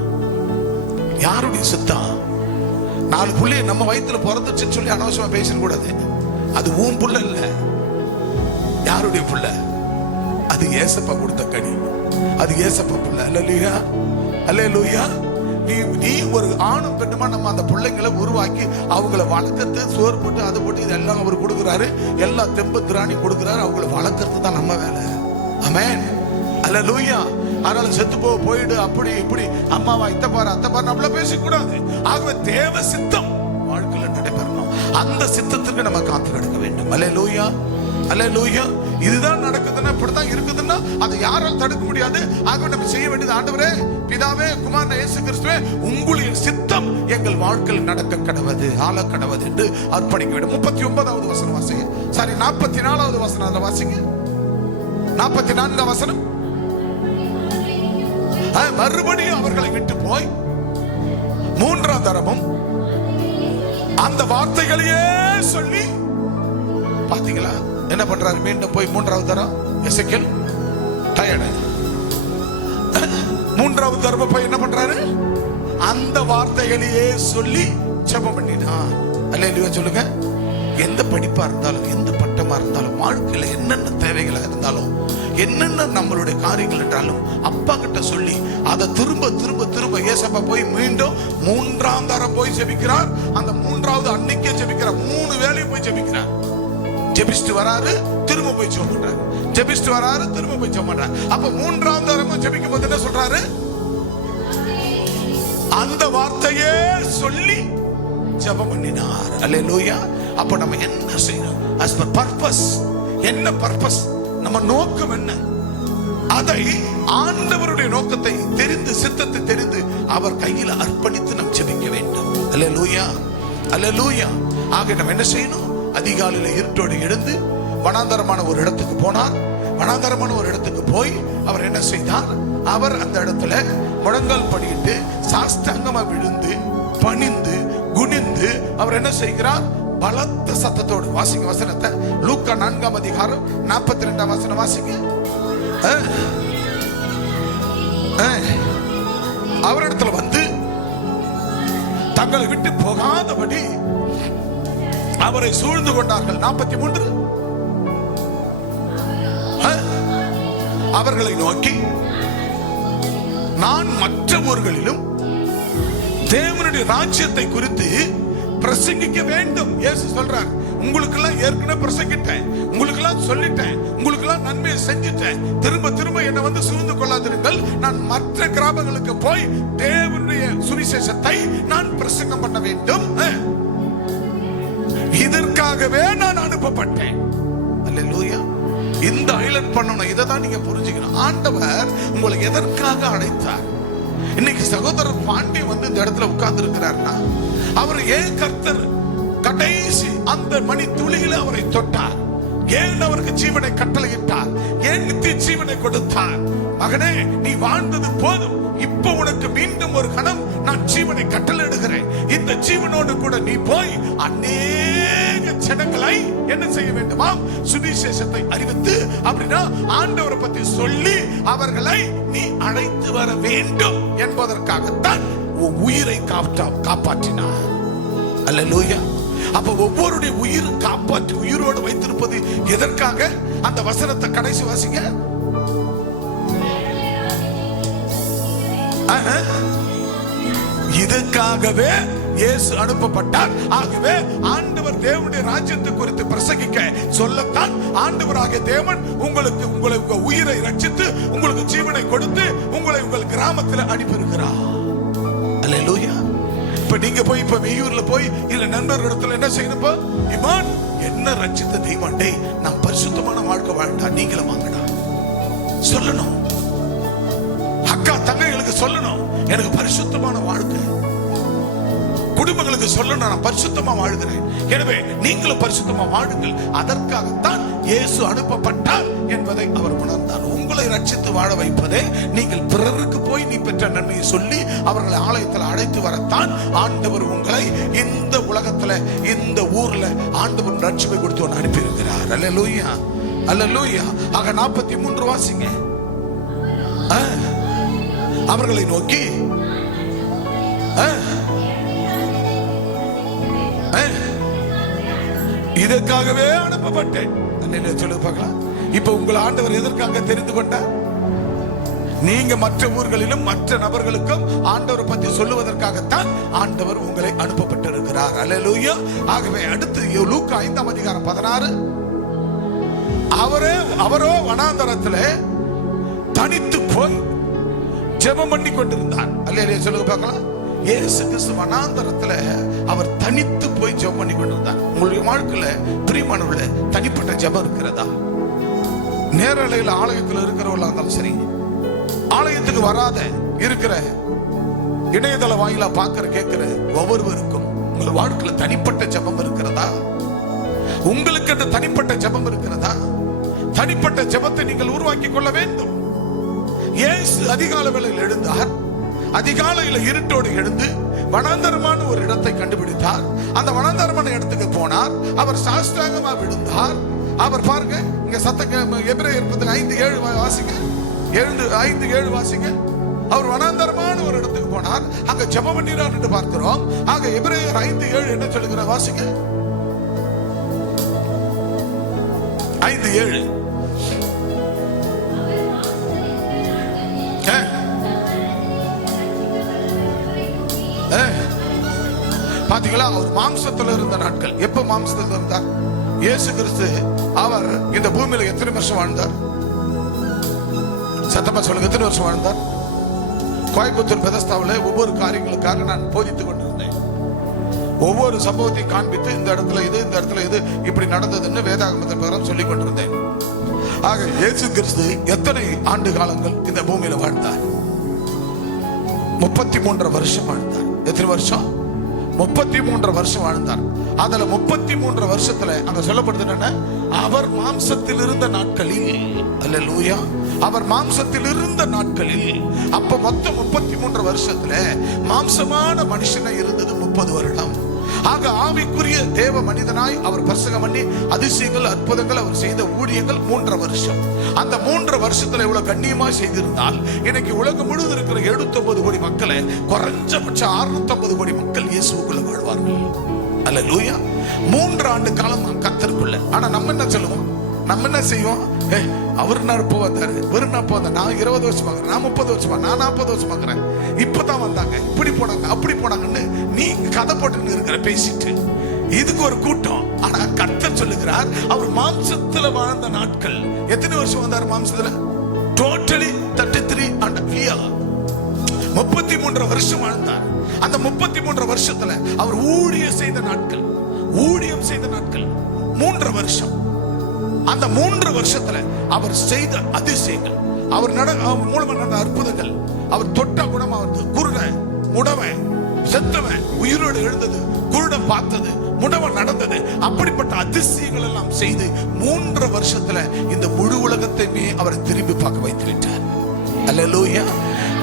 யாருடைய சித்தம்? 4 புள்ளைய நம்ம வயிற்றுல பிறந்துச்சுன்னு சொல்லி அனவசரமா பேச கூடாது. அது உன் புள்ள இல்ல. யாருடைய புள்ள? அது ஏசப்பா கொடுத்த கனி. அது ஏசப்பா புள்ள. அல்லேலூயா, அல்லேலூயா. நீ ஒரு ஆணும் பெண்ணுமா நம்ம அந்த பிள்ளைங்களை உருவாக்கி அவங்கள வளர்க்கறது, சோறு போட்டு அதை போட்டு இதெல்லாம் அவர் கொடுக்குறாரு, எல்லா தெம்பு திராணி கொடுக்குறாரு. அவங்களை வளர்க்கறது தான் நம்ம வேலை. ஆமென், அல்லேலூயா. அதனால செத்து போயிடு அப்படி இப்படி அம்மாவா இத்த பாரு அத்த பாரு நம்மள பேசக்கூடாது. ஆகவே தேவ சித்தம் வாழ்க்கையில நடைபெறணும். அந்த சித்தத்துக்கு நம்ம காத்து கிடக்க வேண்டும். அல்லேலூயா, அல்லேலூயா. இதுதான் நடக்குதுன்னா, இப்படிதான் இருக்குதுன்னா அதை யாரால் தடுக்க முடியாது. ஆகவே நம்ம செய்ய வேண்டியது, ஆண்டவரே, பிதாவே, குமாரனே இயேசு கிறிஸ்துவே, உங்களுடைய சித்தம் எங்கள் வாழ்க்கையில் நடக்க கடவது, ஆள கடவது என்று அர்ப்பணிக்க வேண்டும். 39வது வசனம் வாசிங்க. சாரி, 44வது வசனம் அதை வாசிங்க. 44ஆம் வசனம். மறுபடியும் அவர்களை விட்டு போய் 3ஆம் தரமும் அந்த வார்த்தைகளையே சொல்லி, பாத்தீங்களா என்ன பண்றாரு? மீண்டும் போய் 3ஆவது தரம் எசேக்கியேல் டயர்டு. 3ஆவது தரம் போய் என்ன பண்றாரு? அந்த வார்த்தைகளையே சொல்லி ஜெபம் பண்ணினான். அல்லேலூயா சொல்லுங்க. எந்த படிப்பா இருந்தாலும், எந்த பட்டமா இருந்தாலும், வாழ்க்கையில என்னென்ன தேவைகளாக இருந்தாலும், என்னென்ன நம்மளுடைய காரியங்கள் என்றாலும் அப்பா கிட்ட சொல்லி அதை திரும்ப திரும்ப திரும்ப ஏசப்பா போய் மீண்டும் 3ஆம் தரம் போய் ஜெபிக்கிறார். அந்த 3ஆவது அன்னைக்கே ஜெபிக்கிறார். 3 வேளையும் போய் ஜெபிக்கிறார். ஜெபிச்சுட்டு வராரு, திரும்ப போய் ஜெபம் பண்றாரு. ஜெபிச்சுட்டு வராரு, திரும்ப போய் ஜெபம் பண்றாரு. அப்ப 3ஆம் தரமும் ஜெபிக்கும் போது என்ன சொல்றாரு? அந்த வார்த்தையே சொல்லி ஜெபம் பண்ணினார். அல்லேலூயா. அப்ப நம்ம என்ன செய்யணும்? as per purpose. என்ன பர்பஸ்? நம்ம நோக்கம் என்ன? அதை ஆண்டவருடைய நோக்கத்தை தெரிந்து, சித்தத்தை தெரிந்து அவர் கையில் அர்ப்பணித்து நாம் ஜெபிக்க வேண்டும். அல்லேலூயா, அல்லேலூயா. ஆக நம்ம என்ன செய்யணும்? அதிகாலையில இருட்டோடு எழுந்து வனாந்தரமான ஒரு இடத்துக்கு போனார். வனாந்தரமான ஒரு இடத்துக்கு போய் அவர் என்ன செய்தார்? அவர் அந்த இடத்துல முழங்கால் படியிட்டு சாஷ்டாங்கமா விழுந்து பணிந்து குனிந்து அவர் என்ன செய்கிறார்? பலத்த சத்தத்தோடு வாசிங்க வசனத்தை. லூக்கா 4ஆம் அதிகாரம் 42ஆம் வசனம் வாசிங்க. அவரிடத்துல வந்து தங்களை விட்டு போகாதபடி அவரை சூழ்ந்து கொண்டார்கள். 43 அவர்களை நோக்கி, நான் மற்ற ஊர்களிலும் தேவனுடைய ராஜ்யத்தை குறித்து பிரசங்கிக்க வேண்டும். இயேசு சொல்றார், உங்களுக்கு எல்லாம் ஏற்கனவே பிரசங்கிட்டேன், உங்களுக்கு எல்லாம் சொல்லிட்டேன், உங்களுக்கு எல்லாம் நன்மையை செஞ்சிட்டேன். திரும்ப திரும்ப என்ன வந்து சூழ்ந்து கொள்ளாதிருங்கள். நான் மற்ற கிராமங்களுக்கு போய் தேவனுடைய சுவிசேஷத்தை நான் பிரசங்கம் பண்ண வேண்டும். இதற்காகவே நான் அனுப்பப்பட்டேன். அல்லேலூயா. இந்த ஹைலைட் பண்ணணும். இதை தான் நீங்க புரிஞ்சுக்கணும். ஆண்டவர் உங்களை எதற்காக அழைத்தார்? இன்னைக்கு சகோதரர் பாண்டி வந்து இந்த இடத்துல உட்கார்ந்து இருக்கிறார்னா, அவர் ஏன் கர்த்தர் கடைசி அந்த மணி துளியில அவரை தொட்டார்? ஏன் அவருக்கு ஜீவனை கட்டளையிட்டார்? ஏன் நித்திய ஜீவனை கொடுத்தார்? மகனே, நீ வாழ்ந்தது போதும், இப்ப உனக்கு மீண்டும் ஒரு கணம் நான் ஜீவனை கட்டளையிடுகிறேன். இந்த ஜீவனோடு கூட நீ போய் அநேக ஜனங்களை என்ன செய்ய வேண்டுமாம்? சுவிசேஷத்தை அறிவித்து, அப்படின்னா ஆண்டவரை பத்தி சொல்லி அவர்களை நீ அழைத்து வர வேண்டும் என்பதற்காகத்தான் உயிரை காப்பாற்றினார். அல்லேலூயா. அப்ப ஒவ்வொருடைய உயிரும் காப்பாற்றி உயிரோடு வைத்திருப்பது எதற்காக? அந்த வசனத்தை கடைசி வாசிங்க. இதுக்காகவே இயேசு அனுப்பப்பட்டார். ஆகவே ஆண்டவர் தேவனுடைய ராஜ்யத்தை குறித்து பிரசங்கிக்க சொல்லத்தான் ஆண்டவராகிய தேவன் உங்களை உங்க உயிரை ரட்சித்து உங்களுக்கு ஜீவனை கொடுத்து உங்களை உங்கள் கிராமத்தில் அனுப்பியிருக்கிறார். அல்லேலூயா. இப்ப நீங்க போய் இப்ப மெய்யூர்ல போய் இல்ல நண்பர்கள் இடத்துல என்ன செய்யணும்ப்பா? இமான் என்ன ரட்சித்த தெய்வம், டேய் நான் பரிசுத்தமான வாழ்க்கை வாழ்ந்தா நீங்களும் வாங்கடா சொல்லணும். அக்கா தங்கைகளுக்கு சொல்லணும், எனக்கு பரிசுத்தமான வாழ்க்கை குடும்பங்களுக்கு சொல்லணும், நான் பரிசுத்தமா வாழ்கிறேன், எனவே நீங்களும் பரிசுத்தமா வாழுங்கள். அதற்காகத்தான் இயேசு அனுப்பப்பட்டார் என்பதை அவர் உணர்ந்தார். உங்களை ரட்சித்து வாழ வைப்பதே நீங்கள் பிறருக்கு போய் நீ பெற்ற நன்மையை சொல்லி அவர்களை ஆலயத்தில் அழைத்து வரத்தான் ஆண்டவர் உங்களை இந்த உலகத்துல இந்த ஊர்ல ஆண்டவர் ரட்சிப்பை கொடுத்து அனுப்பி இருக்கிறார். அல்லேலூயா, அல்லேலூயா. ஆக 43 வாசிங்க. அவர்களை நோக்கி இதற்காகவே அனுப்பப்பட்டேன் சொல்லு பார்க்கலாம். இப்ப உங்களை ஆண்டவர் எதற்காக தெரிந்து கொண்டார்? நீங்க மற்ற ஊர்களிலும் மற்ற நபர்களுக்கும் ஆண்டவரை பற்றி சொல்லுவதற்காகத்தான் ஆண்டவர் உங்களை அனுப்பப்பட்டிருக்கிறார். அல்லேலூயா. ஆகவே அடுத்து லூக்கா 5ஆம் அதிகாரம் 16. அவரோ வனாந்தரத்தில் தனித்து போய் ஜெபம் பண்ணி கொண்டிருந்தார். அல்லேலூயா சொல்லுங்க பார்க்கலாம். இயேசு கிறிஸ்து வனாந்தரத்துல அவர் தனித்து போய் ஜெபம் பண்ணி கொண்டிருந்தார். உங்களுடைய வாழ்க்கையில பிரியமானவர்களே தனிப்பட்ட ஜெபம் இருக்கிறதா? நேரலையில் ஆலயத்தில் இருக்கிறவங்களா இருந்தாலும் சரி, ஆலயத்துக்கு வராத இருக்கிற இணையதள வாயிலா பார்க்கிற கேட்கிற ஒவ்வொருவருக்கும் உங்கள் வாழ்க்கையில தனிப்பட்ட ஜெபம் இருக்கிறதா? உங்களுக்கு அந்த தனிப்பட்ட ஜெபம் இருக்கிறதா? தனிப்பட்ட ஜெபத்தை நீங்கள் உருவாக்கி கொள்ள வேண்டும். இயேசு அதிகாலை வேளையில் எழுந்தார். அதிகாலையில் இருட்டோடு எழுந்து வனாந்தரமான ஒரு இடத்தை கண்டுபிடித்தார். அந்த வனாந்தரமான இடத்துக்கு போனார். அவர் சாஷ்டாங்கமா விழுந்தார். அவர் பாருங்க, இங்க சத்தம் எபிரேயர் 5:7 வாசிங்க. 5:7 வாசிங்க. அவர் வனாந்தரமான ஒரு இடத்துக்கு போனார். அங்க ஜெபம் பண்ணினார் என்று பார்க்கிறோம். ஆக எபிரேயர் 5:7 என்ன சொல்லுகிற வாசிங்க. 5:7. பாத்தீங்களா? அவர் மாம்சத்துல இருந்த நாட்கள். எப்ப மாம்சத்துல இருந்தார் இயேசு கிறிஸ்து? அவர் இந்த பூமியில எத்தனை வருஷம் வாழ்ந்தார்? சத்தமா சொல்லுங்க, எத்தனை வருஷம் வாழ்ந்தார்? கோயம்புத்தூர் பெதஸ்தாவில் ஒவ்வொரு காரியங்களுக்காக நான் போதித்துக் கொண்டிருந்தேன். ஒவ்வொரு சம்பவத்தை காண்பித்து இந்த இடத்துல இது, இந்த இடத்துல இது இப்படி நடந்ததுன்னு வேதாகமத்தின் பிரகாரம் சொல்லிக் கொண்டிருந்தேன். ஆக இயேசு கிறிஸ்து எத்தனை ஆண்டு காலங்கள் இந்த பூமியில வாழ்ந்தார்? 33 வருஷம் வாழ்ந்தார். எத்தனை வருஷம்? 33 வருஷம் வாழ்ந்தார். அதுல 33 வருஷத்துல அங்க சொல்லப்படுது என்ன? அவர் மாம்சத்தில் இருந்த நாட்களில். அல்லேலூயா. அவர் மாம்சத்தில் இருந்த நாட்களில். அப்ப மொத்தம் 33 வருஷத்துல மாம்சமான மனுஷனை இருந்தது 30 வருடம். ஆக ஆவிக்குரிய தேவ மனிதனாய் அவர் பிரசங்கம் பண்ணி அதிசயங்கள் அற்புதங்கள் அவர் செய்த ஊழியங்கள் 3 வருஷம். அந்த 3 வருஷத்துல இவ்வளவு கண்ணியமா செய்திருந்தால் இன்னைக்கு உலகம் முழுவதும் இருக்கிற 79 கோடி மக்களை குறைஞ்சபட்சம் 650 கோடி மக்கள் இயேசுக்குள்ள வாழ்வார்கள். அல்லேலூயா. 3 ஆண்டு காலம் கர்த்தருக்குள்ள. ஆனா நம்ம என்ன சொல்லுவோம்? நம்ம என்ன செய்வோம்? அவர் எப்போ வந்தாரு, நான் 20 வருஷம் பார்க்கிறேன், நான் 30 வருஷமா, நான் 40 வருஷம் பார்க்கிறேன், இப்பதான் வந்தாங்க, இப்படி போனாங்க, அப்படி போனாங்கன்னு நீ கதை போட்டு இருக்கிற பேசிட்டு. இதுக்கு ஒரு கூட்டம். ஆனா கர்த்தர் சொல்லுகிறார், அவர் மாம்சத்துல வாழ்ந்த நாட்கள். எத்தனை வருஷம் வந்தார் மாம்சத்துல? டோட்டலி 33 and 33 வருஷம் வாழ்ந்தார். அந்த 33 வருஷத்துல அவர் ஊழியம் செய்த நாட்கள் 3 வருஷம். அந்த 3 வருஷத்துல அவர் செய்த அதிசயங்கள், அவர் மூலமா நடந்த அற்புதங்கள், அவர் தொட்ட குணமாவது, குருடன் முடவன் செத்தவன் உயிரோடு எழுந்தது, குருடன் பார்த்தது, முடவன் நடந்தது, அப்படிப்பட்ட அதிசயங்கள் எல்லாம் செய்து 3 வருஷத்துல இந்த முழு உலகத்தையுமே அவரை திரும்பி பார்க்க வைத்து விட்டார். அல்லேலூயா,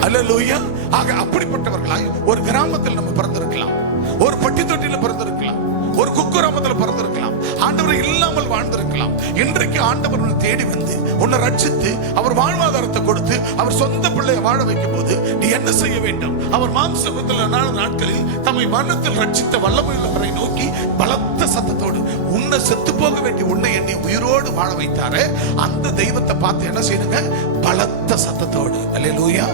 அல்லேலூயா. ஆக அப்படிப்பட்டவர்களாய் ஒரு கிராமத்தில் நம்ம பிறந்திருக்கலாம், ஒரு பட்டி தொட்டியில பிறந்திருக்கலாம், ஒரு குக்கிராமத்தில் பிறந்திருக்கலாம், ஆண்டவரை இல்லாமல் வாழ்ந்திருக்கலாம். இன்றைக்கு ஆண்டவர் உன்னை தேடி வந்து உன்னை ரட்சித்து அவர் வாழ்வாதாரத்தை கொடுத்து அவர் சொந்த பிள்ளையை வாழ வைக்கும் போது நீ என்ன செய்ய வேண்டும்? அவர் மாம்சத்தில் நாட்களில் தம்மை மரணத்தில் ரட்சித்த வல்லமையுள்ளவரை நோக்கி பலத்த சத்தத்தோடு உன்னை செத்து போக வேண்டிய உன்னை என்னை உயிரோடு வாழ வைத்தாரு. அந்த தெய்வத்தை பார்த்து என்ன செய்யுங்க? பலத்த சத்தத்தோடு. அல்லேலூயா.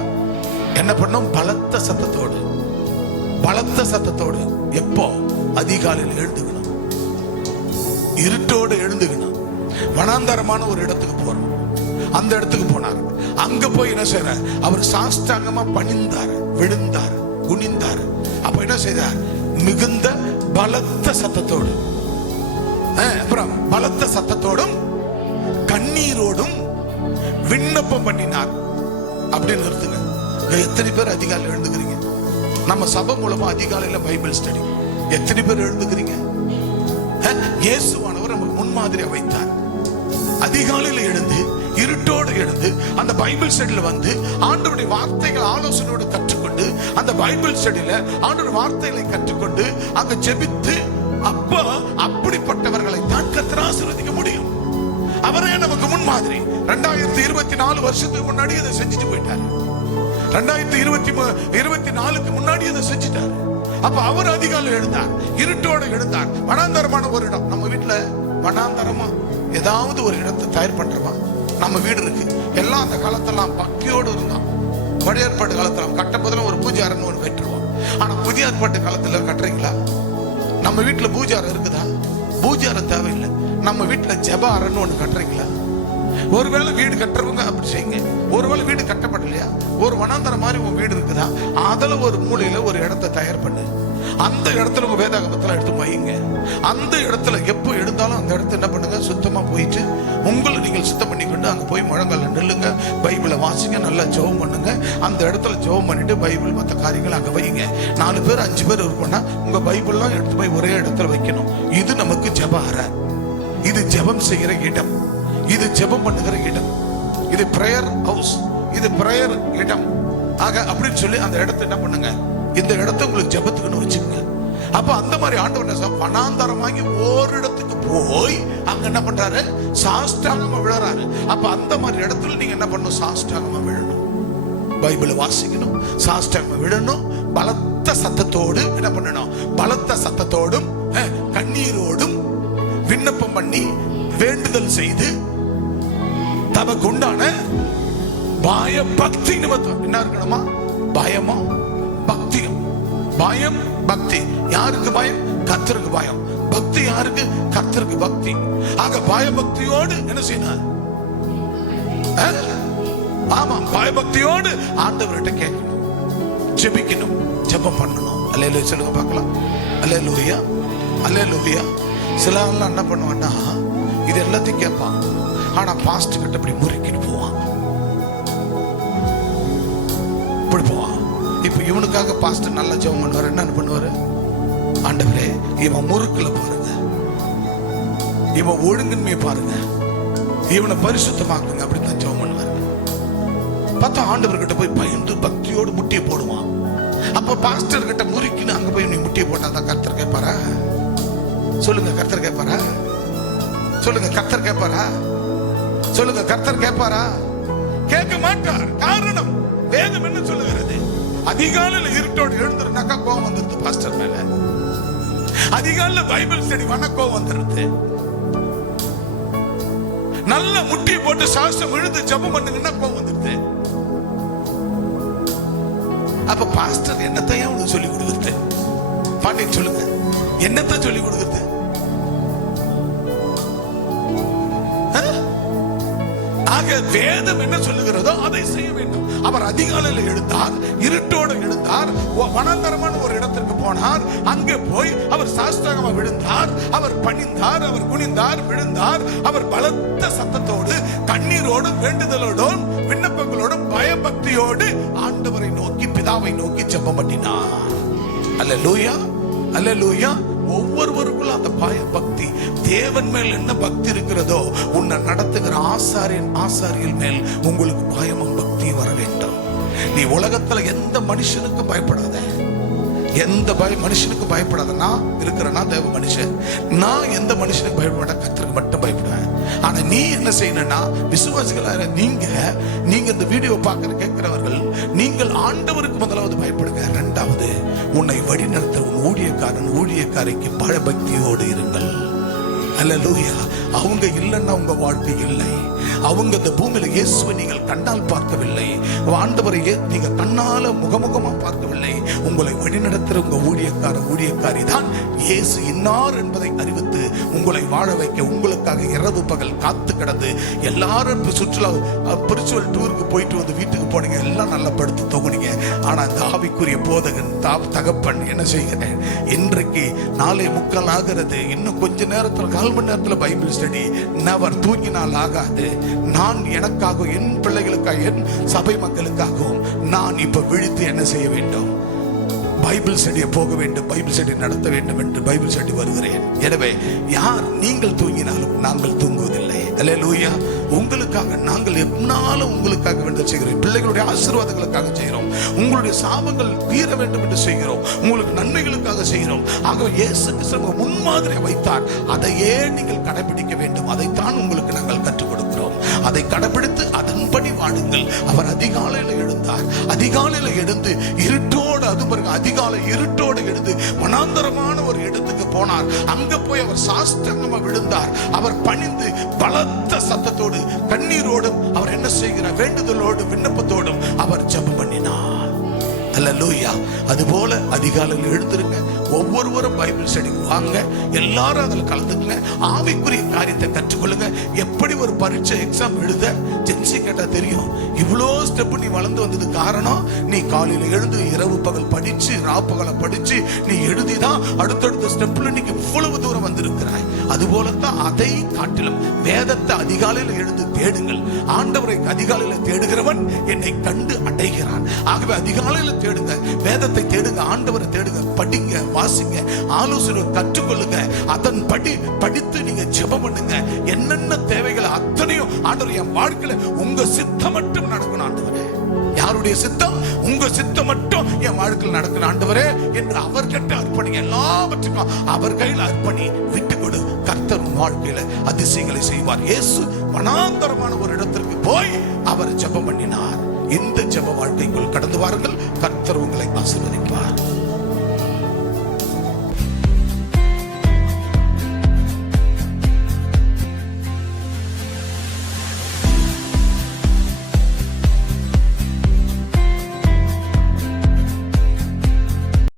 என்ன பண்ணும்? பலத்த சத்தத்தோடு. பலத்த சத்தத்தோடு. எப்போ? அதிகாலையில் எழுந்துக்கணும், இருட்டோடு எழுந்துக்கணும். வனாந்தரமான ஒரு இடத்துக்கு போறோம். அந்த இடத்துக்கு போனார். அங்க போய் என்ன செய்யறார்? அவர் சாஷ்டாங்கமா பணிந்தார், விழுந்தார், குனிந்தார். அப்ப என்ன செய்தார்? மிகுந்த பலத்த சத்தத்தோடு, அப்புறம் பலத்த சத்தத்தோடும் கண்ணீரோடும் விண்ணப்பம் பண்ணினார். அப்படின்னு நிறுத்துங்க. எத்தனை பேர் அதிகாலையில் எழுந்துக்கிறீங்க? நம்ம சபை மூலமா அதிகாலையில பைபிள் ஸ்டடி. எத்தனை பேர் எழுதுகிறீங்க? இயேசுவானவர் நமக்கு முன்மாதிரியா வைத்தார். அதிகாலையில எழுந்து இருட்டோடு எழுந்து அந்த பைபிள் ஸ்டடியில வந்து ஆண்டவருடைய வார்த்தைகள் ஆலோசனையோடு கற்றுக்கொண்டு அந்த பைபிள் ஸ்டடியில ஆண்டவருடைய வார்த்தைகளை கற்றுக்கொண்டு அங்க ஜெபித்து, அப்ப அப்படிப்பட்டவர்களை தான் கர்த்தர் ஆசீர்வதிக்க முடியும். அவரே நமக்கு முன்மாதிரி. 2024 வருஷத்துக்கு முன்னாடி அதை செஞ்சுட்டு போயிட்டாரு. 2024க்கு முன்னாடி அதை செஞ்சுட்டாரு. அப்ப அவர் அதிகாலை எழுந்தார், இருட்டோடு எழுந்தார். வனாந்தரமான ஒரு இடம். நம்ம வீட்டுல வனாந்தரமா ஏதாவது ஒரு இடத்தை தயார் பண்றோமா? நம்ம வீடு இருக்கு. எல்லாம் அந்த காலத்தெல்லாம் பக்தியோடு இருந்தான். பழைய ஏற்பாட்டு காலத்துல கட்டப்போதுல ஒரு பூஜை அறைன்னு ஒன்று கட்டுருவோம். ஆனா புதிய ஏற்பாட்டு காலத்துல கட்டுறீங்களா? நம்ம வீட்டுல பூஜை அறை இருக்குதா? பூஜை அறை தேவையில்லை. நம்ம வீட்டுல ஜெப அறைன்னு ஒண்ணு கட்டுறீங்களா? ஒருவேளை வீடு கட்டுறவங்க அப்படி செய்யுங்க. ஒருவேளை வீடு கட்டப்படலையா, ஒரு வனாந்தரம் மாதிரி உங்க வீடு இருக்குதா, அதுல ஒரு மூலையில ஒரு இடத்தை தயார் பண்ணு. அந்த இடத்துல உங்க வேதாகமத்துல எடுத்து வையுங்க. அந்த இடத்துல எப்போ எழுந்தாலும் அந்த இடத்த என்ன பண்ணுங்க, சுத்தமா போயிட்டு உங்களை நீங்கள் சுத்தம் பண்ணிக்கொண்டு அங்க போய் முழங்கால நில்லுங்க, பைபிளை வாசிங்க, நல்லா ஜெபம் பண்ணுங்க. அந்த இடத்துல ஜெபம் பண்ணிட்டு பைபிள் மற்ற காரியங்கள் அங்க வையுங்க. 4 பேர் 5 பேர் இருக்கணும்னா உங்க பைபிள்லாம் எடுத்து போய் ஒரே இடத்துல வைக்கணும். இது நமக்கு ஜெப அறை. இது ஜெபம் செய்கிற இடம். இது ஜெபம் பண்ணுகிற இடம். இது பிரேயர் ஹவுஸ். இது பிரேயர் இடம். ஆக அப்படின்னு சொல்லி அந்த இடத்தை என்ன பண்ணுங்க, இந்த இடத்தை உங்களுக்கு ஜெபத்துக்குன்னு வச்சுக்கோங்க. அப்ப அந்த மாதிரி ஆண்டவர் வனாந்தரமாகி ஒரு இடத்துக்கு போய் அங்க என்ன பண்றாரு, சாஷ்டாங்கமா விழறாரு. அப்ப அந்த மாதிரி இடத்துல நீங்க என்ன பண்ணணும், சாஷ்டாங்கமா விழணும், பைபிளை வாசிக்கணும், சாஷ்டாங்கமா விழணும். பலத்த சத்தத்தோடு என்ன பண்ணணும், பலத்த சத்தத்தோடும் கண்ணீரோடும் விண்ணப்பம் பண்ணி வேண்டுதல் செய்து தமக்கு உண்டான பய பக்தி நிமித்தம் என்ன இருக்கணுமா, பயமோ பக்தியும். பயம் பக்தி. யாருக்கு பயம்? கர்த்தருக்கு பயம். பக்தி யாருக்கு? கர்த்தருக்கு பக்தி. ஆக பயபக்தியோடு என்ன செய்யணும்? ஆமா, பயபக்தியோடு ஆண்டவர்கிட்ட கேட்கணும், ஜெபிக்கணும், ஜெபம் பண்ணணும். அல்லேலூயா சொல்லுங்க பார்க்கலாம். அல்லேலூயா, அல்லேலூயா. சில ஆள் என்ன பண்ணுவான்னா இது எல்லாத்தையும் கேட்பான், ஆனா பாஸ்ட் கிட்ட இப்படி முறுக்கிட்டு போவான், இப்படி போவான். இப்ப இவனுக்காக பாஸ்டர் நல்லா ஜெபம் பண்ணுவாரு. என்ன பண்ணுவாரு? ஆண்டவரே இவன் முறுக்குல பாருங்க, இவன் ஒழுங்கின்மையை பாருங்க, இவனை பரிசுத்தமாக்குங்க அப்படின்னு தான் ஜெபம் பண்ணுவாரு. பார்த்தா ஆண்டவர்கிட்ட போய் பயந்து பக்தியோடு முட்டியை போடுவான். அப்ப பாஸ்டர் கிட்ட முறுக்கின்னு அங்க போய் நீ முட்டியை போட்டாதான் கர்த்தர் கேட்பாரா? சொல்லுங்க, கர்த்தர் கேட்பாரா? சொல்லுங்க, கர்த்தர் கேட்பாரா? சொல்லுங்க, கர்த்தர் கேட்பாரா? கேட்க மாட்டார். காரணம் வேதம் என்ன சொல்லுகிறது? அதிகாலையில் இருட்டோடு எழுந்திருந்தாக்கா கோவம் வந்துருது பாஸ்டர் மேல. அதிகாலையில் பைபிள் ஸ்டடி பண்ண கோவம் வந்துருது. நல்ல முட்டி போட்டு சாஸ்திரம் விழுந்து ஜெபம் பண்ணுங்கன்னா கோவம் வந்துருது. அப்ப பாஸ்டர் என்னத்தையும் உனக்கு சொல்லி கொடுக்குறது? பாண்டியன் சொல்லுங்க, என்னத்தை சொல்லி கொடுக்குறது? வேதம் என்ன சொல்லுகிறதோ அதை செய்ய வேண்டும். அவர் அதிகாலையில் எழுந்தார், இருட்டோடு எழுந்தார், வனாந்தரமான ஒரு இடத்திற்கு போனார். அங்கே போய் அவர் சாஷ்டாங்கமாக விழுந்தார், அவர் பணிந்தார், அவர் குனிந்தார், விழுந்தார். அவர் பலத்த சத்தத்தோடு கண்ணீரோடும் வேண்டுதலோடும் விண்ணப்பங்களோடும் பயபக்தியோடு ஆண்டவரை நோக்கி, பிதாவை நோக்கி ஜெபம் பண்ணினார். அல்லேலூயா, அல்லேலூயா. ஒவ்வொருவருக்குள்ள அந்த பயபக்தி, தேவன் மேல் என்ன பக்தி இருக்கிறதோ, உன்னை நடத்துகிற ஆசாரியல் மேல் உங்களுக்கு பயமும் பக்தி வர வேண்டும். நீ உலகத்துல எந்த மனுஷனுக்கும் பயப்படாத, எந்த மனுஷனுக்கு பயப்படாத. நான் இருக்கிறேன்னா தேவ மனுஷன், நான் எந்த மனுஷனுக்கு பயப்பட, கர்த்தருக்கு மட்டும் பயப்படுவேன். ஆனா நீ என்ன செய்யணும்னா, விசுவாசிகளாக நீங்க இந்த வீடியோ பார்க்கிற கேட்கிறவர்கள், நீங்கள் ஆண்டவருக்கு முதலாவது பயப்படுங்க. இரண்டாவது, உன்னை வழிநடத்த உன் ஊழியக்காரைக்கு பயபக்தியோடு இருங்கள். அல்லேலூயா. அவங்க இல்லைன்னா உங்க வாழ்க்கை இல்லை. அவங்க இந்த பூமியில இயேசுவை நீங்கள் கண்ணால் பார்க்கவில்லை, ஆண்டவரை நீங்க கண்ணால முகமுகமா பார்க்கவில்லை. உங்களை வழிநடத்துற உங்க ஊழியக்காரி தான் இயேசு இன்னார் என்பதை அறிவித்து உங்களை வாழ வைக்க உங்களுக்காக இரவு பகல் காத்து கிடந்து, எல்லாரும் சுற்றுலா ஸ்பிரிச்சுவல் டூருக்கு போயிட்டு வந்து வீட்டுக்கு போனீங்க, எல்லாம் நல்லா படுத்து தூங்குனீங்க. ஆனா இந்த ஆவிக்குரிய போதகன் தகப்பன் என்ன செய்கிறேன், இன்றைக்கு 4:45 ஆகிறது, இன்னும் கொஞ்ச நேரத்தில் 1/4 மணி நேரத்தில் பைபிள் ஸ்டடி. நவர் தூங்கினால் ஆகாது. நான் எனக்காக, என் பிள்ளைகளுக்காக, என் சபை மக்களுக்காகவும் நான் இப்ப விழித்து என்ன செய்ய வேண்டும்? பைபிள் ஸ்டடியை போக வேண்டும், பைபிள் ஸ்டடி நடத்த வேண்டும் என்று பைபிள் ஸ்டடி வருகிறேன். எனவே யார் நீங்கள் தூங்கினாலும் நாங்கள் தூங்குவதில்லை. அல்லேலூயா. உங்களுக்காக நாங்கள் என்னாலும் உங்களுக்காக வேண்டும் செய்கிறோம். பிள்ளைகளுடைய ஆசீர்வாதங்களுக்காக செய்கிறோம். உங்களுடைய சாபங்கள் தீர வேண்டும் என்று செய்கிறோம். உங்களுக்கு நன்மைகளுக்காக செய்கிறோம். ஆகவே இயேசு கிறிஸ்து முன்மாதிரியை வைத்தார். அதையே நீங்கள் கடைபிடிக்க வேண்டும். அதைத்தான் உங்களுக்கு நாங்கள் கற்றுக் கொடுக்கிறோம். அதை கடைபிடித்து அதன்படி வாடுங்கள். அவர் அதிகாலையில் எழுந்தார். அதிகாலையில் எழுந்து இருட்டோடு, அது பிறகு அதிகாலை இருட்டோடு எழுந்து வனாந்தரமான ஒரு இடத்துக்கு போனார். அங்க போய் அவர் சாஷ்டாங்கமா விழுந்தார். அவர் பணிந்து பலத்த சத்தத்தோடு கண்ணீரோடும் அவர் என்ன செய்கிறார், வேண்டுதலோடு விண்ணப்பத்தோடும் அவர் ஜெபம் பண்ணினார். அல்லேலூயா. அதுபோல அதிகாலையில் எழுந்திருங்க. ஒவ்வொருவரும் பைபிள் ஸ்டடி வாங்க. எல்லாரும் அதில் கலந்துக்குங்க. ஆவிக்குரிய காரியத்தை கற்றுக்கொள்ளுங்க. எப்படி ஒரு பரீட்சை எக்ஸாம் எழுத ஜென்சி கேட்டா தெரியும். இவ்வளோ ஸ்டெப் நீ வளர்ந்து வந்தது காரணம் நீ காலையில் எழுந்து இரவு பகல் படிச்சு ராப்பகலை படிச்சு நீ எழுதிதான் அடுத்தடுத்த ஸ்டெப்ல நீ இவ்வளவு தூரம் வந்திருக்கிறாய். அதுபோலத்தான் அதை காட்டிலும் வேதத்தை அதிகாலையில் எழுந்து தேடுங்கள். ஆண்டவரை அதிகாலையில் தேடுகிறவன் என்னை கண்டு அடைகிறான். ஆகவே அதிகாலையில் தேடுங்க, வேதத்தை தேடுங்க, ஆண்டவரை தேடுங்க, படிங்க, வாசிங்க, ஆலோசனை கற்றுக்கொள்ளுங்க. அதன்படி படித்து நீங்க ஜெபம் பண்ணுங்க. என்னென்ன தேவைகள் அத்தனையும் ஆண்டவர் என் வாழ்க்கையில உங்க சித்தம் மட்டும் நடக்கணும் ஆண்டவரே. யாருடைய சித்தம்? உங்க சித்தம் மட்டும் என் வாழ்க்கையில் நடக்கணும் ஆண்டவரே என்று அவர்கிட்ட அர்ப்பணி. எல்லாவற்றுக்கும் அவர் கையில் அர்ப்பணி, விட்டு கொடு. கர்த்தர் வாழ்க்கையில அதிசயங்களை செய்வார். இயேசு வனாந்தரமான ஒரு இடத்திற்கு போய் அவர் ஜெபம் பண்ணினார். இந்த ஜெப வாழ்க்கைக்குள் கடந்து வாருங்கள். கர்த்தர் உங்களை ஆசீர்வதிப்பார்.